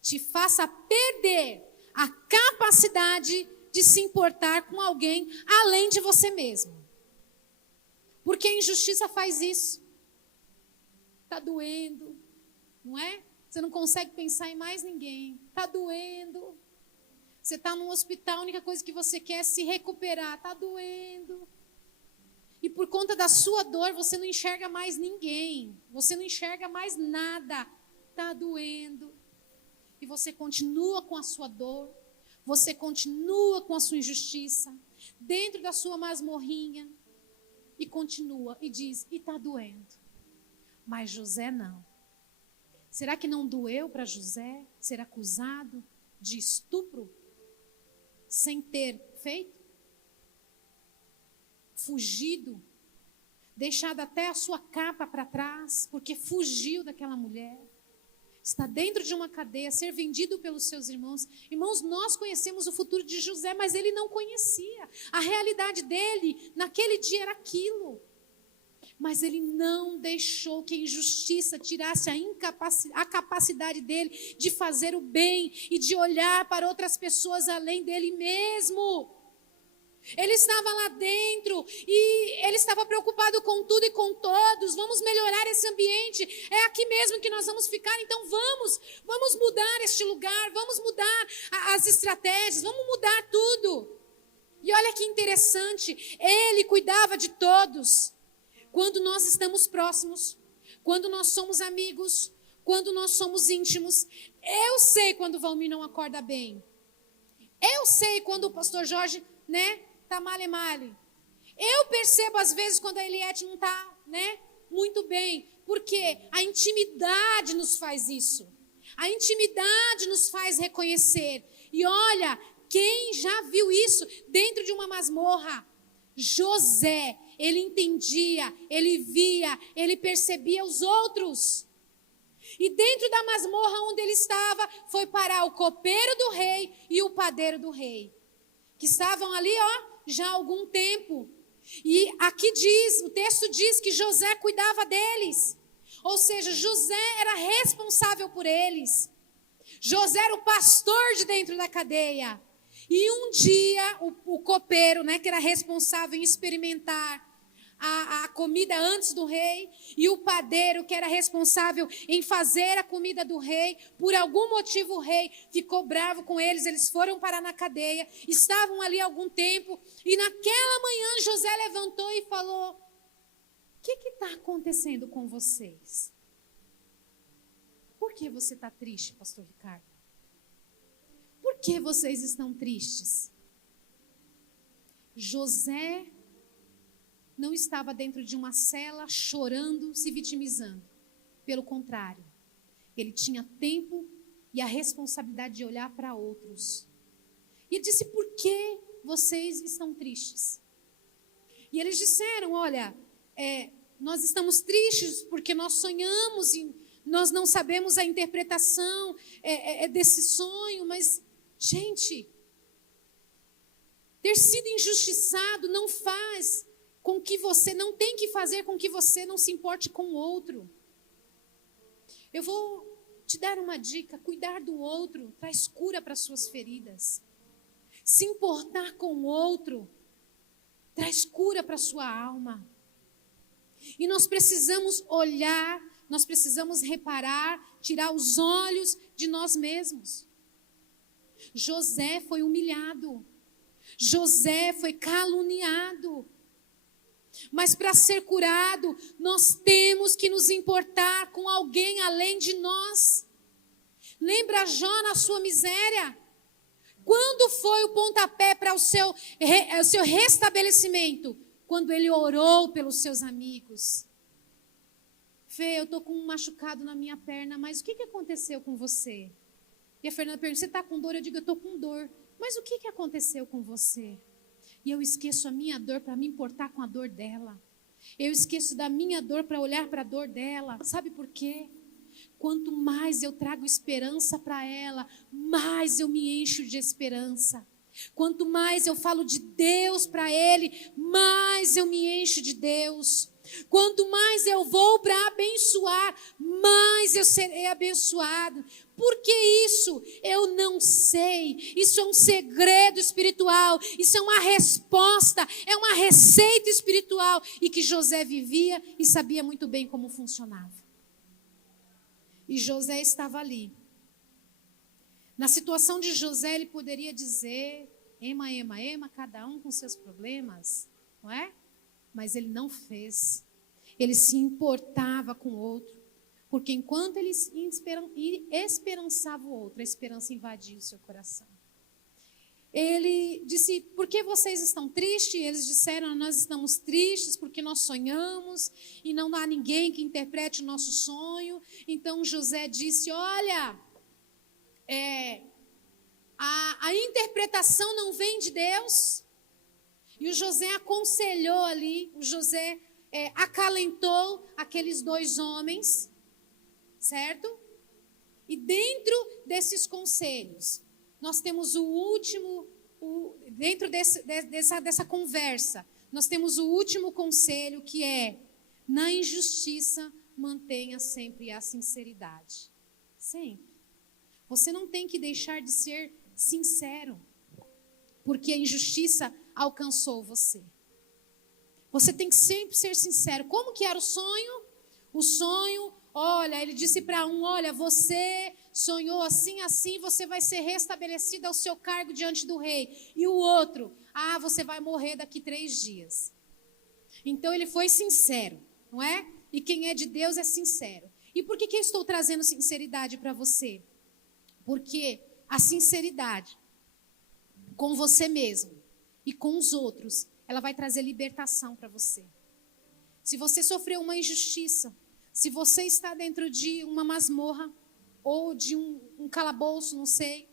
te faça perder a capacidade de se importar com alguém além de você mesmo. Porque a injustiça faz isso. Está doendo, não é? Você não consegue pensar em mais ninguém. Está doendo. Você está num hospital, a única coisa que você quer é se recuperar. Está doendo. E por conta da sua dor, você não enxerga mais ninguém. Você não enxerga mais nada. Está doendo. E você continua com a sua dor. Você continua com a sua injustiça. Dentro da sua masmorrinha. E continua. E diz, e está doendo. Mas José não. Será que não doeu para José ser acusado de estupro? Sem ter feito, fugido, deixado até a sua capa para trás, porque fugiu daquela mulher, está dentro de uma cadeia, ser vendido pelos seus irmãos. Irmãos, nós conhecemos o futuro de José, mas ele não conhecia. A realidade dele, naquele dia, era aquilo. Mas ele não deixou que a injustiça tirasse a capacidade dele de fazer o bem e de olhar para outras pessoas além dele mesmo. Ele estava lá dentro e ele estava preocupado com tudo e com todos. Vamos melhorar esse ambiente. É aqui mesmo que nós vamos ficar, então vamos mudar este lugar, vamos mudar as estratégias, vamos mudar tudo. E olha que interessante, ele cuidava de todos. Quando nós estamos próximos, quando nós somos amigos, quando nós somos íntimos, eu sei quando o Valmir não acorda bem. Eu sei quando o pastor Jorge, tá male. Eu percebo às vezes quando a Eliette não tá, muito bem, porque a intimidade nos faz isso. A intimidade nos faz reconhecer. E olha, quem já viu isso dentro de uma masmorra? José, ele entendia, ele via, ele percebia os outros. E dentro da masmorra onde ele estava, foi parar o copeiro do rei e o padeiro do rei. Que estavam ali, já há algum tempo. E aqui o texto diz que José cuidava deles. Ou seja, José era responsável por eles. José era o pastor de dentro da cadeia. E um dia o copeiro, né, que era responsável em experimentar a comida antes do rei, e o padeiro, que era responsável em fazer a comida do rei, por algum motivo o rei ficou bravo com eles, eles foram parar na cadeia, estavam ali algum tempo, e naquela manhã José levantou e falou: o que está acontecendo com vocês? Por que você está triste, pastor Ricardo? Por que vocês estão tristes? José não estava dentro de uma cela chorando, se vitimizando. Pelo contrário, ele tinha tempo e a responsabilidade de olhar para outros. E ele disse: por que vocês estão tristes? E eles disseram: olha, nós estamos tristes porque nós sonhamos e nós não sabemos a interpretação desse sonho, mas, gente, ter sido injustiçado não faz com que você, não tem que fazer com que você não se importe com o outro. Eu vou te dar uma dica: cuidar do outro traz cura para suas feridas. Se importar com o outro traz cura para sua alma. E nós precisamos olhar, nós precisamos reparar, tirar os olhos de nós mesmos. José foi humilhado. José foi caluniado. Mas para ser curado, nós temos que nos importar com alguém além de nós. Lembra Jó na sua miséria? Quando foi o pontapé para o seu restabelecimento? Quando ele orou pelos seus amigos. Fê, eu estou com um machucado na minha perna, mas o que aconteceu com você? E a Fernanda pergunta: você está com dor? Eu digo: eu estou com dor. Mas o que aconteceu com você? E eu esqueço a minha dor para me importar com a dor dela. Eu esqueço da minha dor para olhar para a dor dela. Sabe por quê? Quanto mais eu trago esperança para ela, mais eu me encho de esperança. Quanto mais eu falo de Deus para ele, mais eu me encho de Deus. Quanto mais eu vou para abençoar, mais eu serei abençoado. Por que isso? Eu não sei. Isso é um segredo espiritual. Isso é uma resposta, é uma receita espiritual. E que José vivia e sabia muito bem como funcionava. E José estava ali. Na situação de José, ele poderia dizer: ema, ema, ema, cada um com seus problemas, não é? Mas ele não fez. Ele se importava com o outro. Porque enquanto ele esperançava o outro, a esperança invadia o seu coração. Ele disse: por que vocês estão tristes? E eles disseram: nós estamos tristes porque nós sonhamos e não há ninguém que interprete o nosso sonho. Então José disse: olha, a interpretação não vem de Deus. E o José aconselhou ali, o José acalentou aqueles dois homens, certo? E dentro desses conselhos, nós temos dentro dessa conversa, nós temos o último conselho, que é: na injustiça, mantenha sempre a sinceridade. Sempre. Você não tem que deixar de ser sincero, porque a injustiça alcançou você. Você tem que sempre ser sincero. Como que era o sonho? O sonho, olha, ele disse para um: olha, você sonhou assim, assim, você vai ser restabelecido ao seu cargo diante do rei. E o outro: você vai morrer daqui 3 dias. Então ele foi sincero, não é? E quem é de Deus é sincero. E por que eu estou trazendo sinceridade para você? Porque a sinceridade com você mesmo e com os outros, ela vai trazer libertação para você. Se você sofreu uma injustiça, se você está dentro de uma masmorra ou de um calabouço, não sei,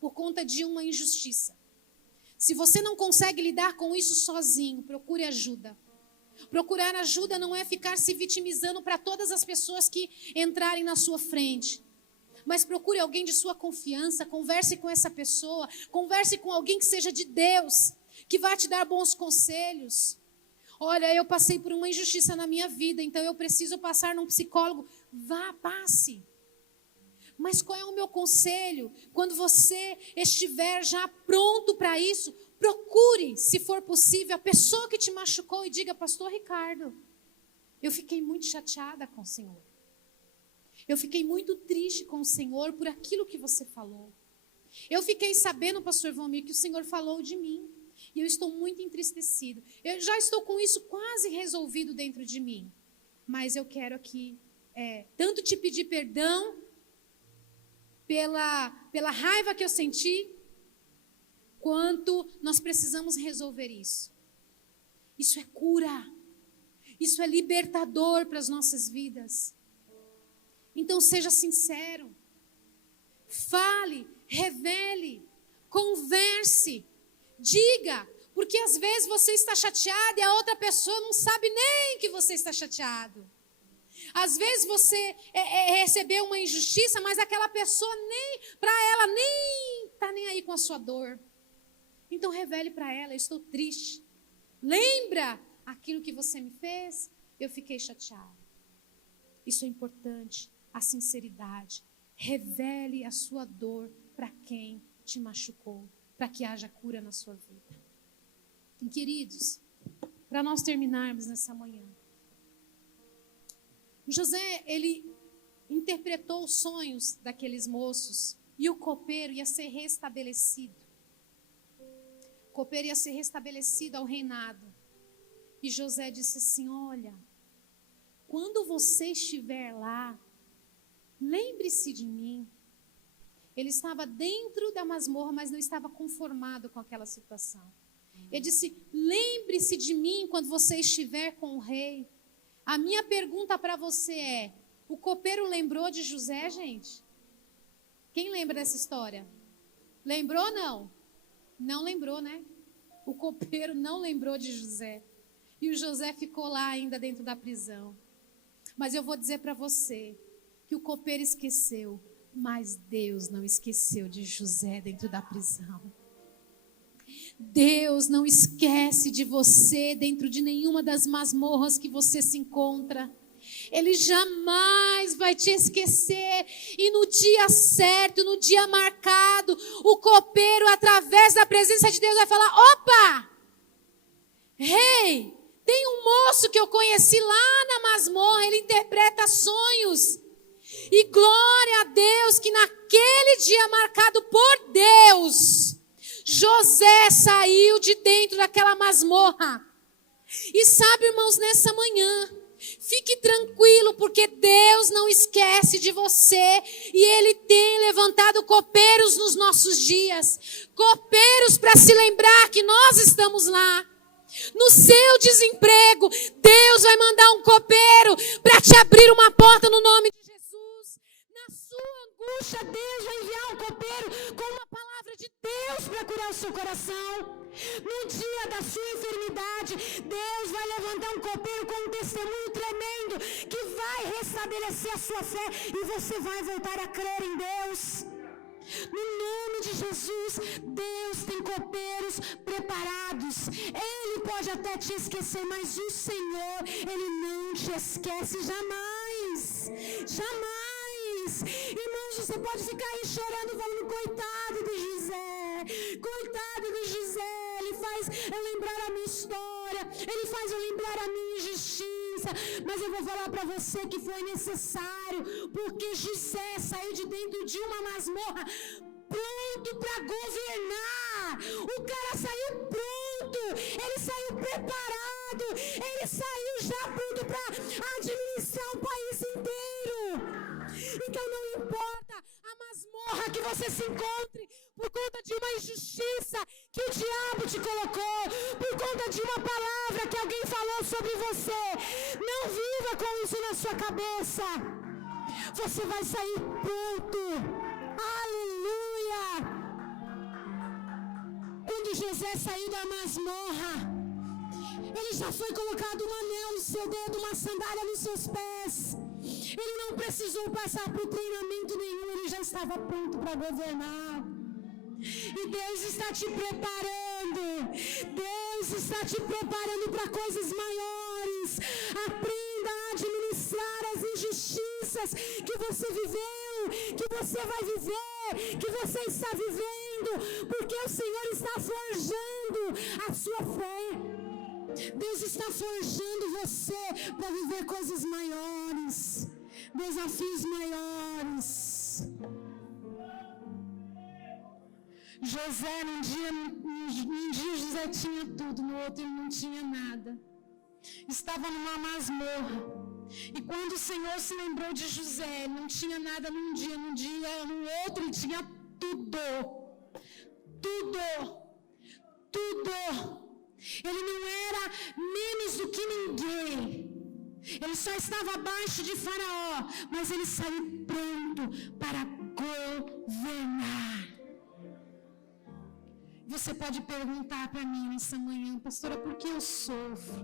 por conta de uma injustiça, se você não consegue lidar com isso sozinho, procure ajuda. Procurar ajuda não é ficar se vitimizando para todas as pessoas que entrarem na sua frente. Mas procure alguém de sua confiança, converse com essa pessoa, converse com alguém que seja de Deus, que vai te dar bons conselhos. Olha, eu passei por uma injustiça na minha vida, então eu preciso passar num psicólogo. Vá, passe. Mas qual é o meu conselho? Quando você estiver já pronto para isso, procure, se for possível, a pessoa que te machucou e diga: pastor Ricardo, eu fiquei muito chateada com o Senhor. Eu fiquei muito triste com o Senhor por aquilo que você falou. Eu fiquei sabendo, pastor Valmir, que o Senhor falou de mim. E eu estou muito entristecido. Eu já estou com isso quase resolvido dentro de mim. Mas eu quero aqui, tanto te pedir perdão pela raiva que eu senti, quanto nós precisamos resolver isso. Isso é cura. Isso é libertador para as nossas vidas. Então seja sincero. Fale, revele, converse, diga. Porque às vezes você está chateado e a outra pessoa não sabe nem que você está chateado. Às vezes você recebeu uma injustiça, mas aquela pessoa para ela nem está nem aí com a sua dor. Então revele para ela: eu estou triste. Lembra aquilo que você me fez? Eu fiquei chateado. Isso é importante, a sinceridade. Revele a sua dor para quem te machucou, para que haja cura na sua vida. E, queridos, para nós terminarmos nessa manhã, José, ele interpretou os sonhos daqueles moços e o copeiro ia ser restabelecido. O copeiro ia ser restabelecido ao reinado. E José disse assim: olha, quando você estiver lá, lembre-se de mim. Ele estava dentro da masmorra, mas não estava conformado com aquela situação. Ele disse: lembre-se de mim quando você estiver com o rei. A minha pergunta para você é: o copeiro lembrou de José, gente? Quem lembra dessa história? Lembrou ou não? Não lembrou, né? O copeiro não lembrou de José. E o José ficou lá ainda dentro da prisão. Mas eu vou dizer para você que o copeiro esqueceu, mas Deus não esqueceu de José dentro da prisão. Deus não esquece de você dentro de nenhuma das masmorras que você se encontra. Ele jamais vai te esquecer. E no dia certo, no dia marcado, o copeiro, através da presença de Deus, vai falar: opa! Rei, tem um moço que eu conheci lá na masmorra, ele interpreta sonhos. E glória a Deus que naquele dia marcado por Deus, José saiu de dentro daquela masmorra. E sabe, irmãos, nessa manhã, fique tranquilo, porque Deus não esquece de você. E Ele tem levantado copeiros nos nossos dias. Copeiros para se lembrar que nós estamos lá. No seu desemprego, Deus vai mandar um copeiro para te abrir uma porta no nome de Jesus. Na sua angústia, Deus vai enviar um copeiro com uma palavra de Deus para curar o seu coração. No dia da sua enfermidade, Deus vai levantar um copeiro com um testemunho tremendo que vai restabelecer a sua fé e você vai voltar a crer em Deus. No nome de Jesus, Deus tem copeiros preparados. Ele pode até te esquecer, mas o Senhor, Ele não te esquece jamais. Jamais. Irmãos, você pode ficar aí chorando, falando: coitado do José, coitado do José. Ele faz eu lembrar a minha história, ele faz eu lembrar a minha injustiça. Mas eu vou falar para você que foi necessário, porque José saiu de dentro de uma masmorra pronto para governar. O cara saiu pronto, ele saiu preparado, ele saiu já pronto para administrar o país inteiro. Então não importa a masmorra que você se encontre por conta de uma injustiça que o diabo te colocou, por conta de uma palavra que alguém falou sobre você. Não viva com isso na sua cabeça. Você vai sair pronto. Aleluia! Quando José saiu da masmorra, ele já foi colocado um anel no seu dedo, uma sandália nos seus pés. Ele não precisou passar por treinamento nenhum, ele já estava pronto para governar. E Deus está te preparando. Deus está te preparando para coisas maiores. Aprenda a administrar as injustiças que você viveu. que você vai viver, que você está vivendo, porque o Senhor está forjando a sua fé. Deus está forjando você para viver coisas maiores, desafios maiores. José, num dia José tinha tudo, no outro ele não tinha nada. Estava numa masmorra. E quando o Senhor se lembrou de José, ele não tinha nada num dia, no outro ele tinha tudo. Tudo. Ele não era menos do que ninguém. Ele só estava abaixo de Faraó, mas ele saiu pronto para governar. Você pode perguntar para mim nessa manhã, pastora, por que eu sofro?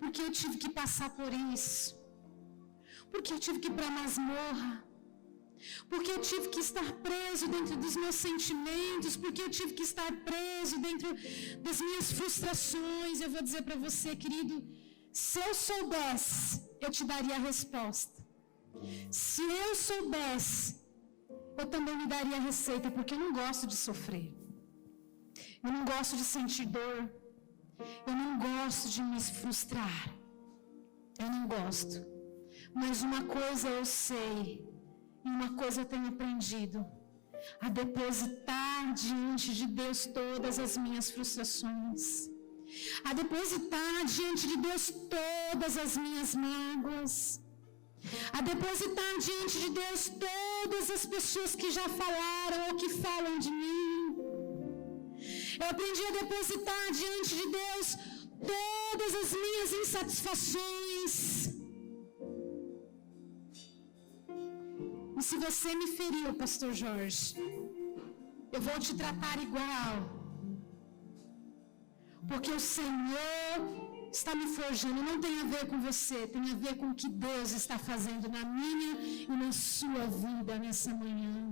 Por que eu tive que passar por isso? Por que eu tive que ir para a masmorra? Por que eu tive que estar preso dentro dos meus sentimentos? Por que eu tive que estar preso dentro das minhas frustrações? Eu vou dizer para você, querido, se eu soubesse, eu te daria a resposta. Se eu soubesse, eu também me daria a receita, porque eu não gosto de sofrer. Eu não gosto de sentir dor. Eu não gosto de me frustrar. Eu não gosto. Mas uma coisa eu sei, e uma coisa eu tenho aprendido: a depositar diante de Deus todas as minhas frustrações. A depositar diante de Deus todas as minhas mágoas. A depositar diante de Deus todas as pessoas que já falaram ou que falam de mim. Eu aprendi a depositar diante de Deus todas as minhas insatisfações. E se você me feriu, pastor Jorge, eu vou te tratar igual. Porque o Senhor está me forjando. Não tem a ver com você, tem a ver com o que Deus está fazendo na minha e na sua vida nessa manhã.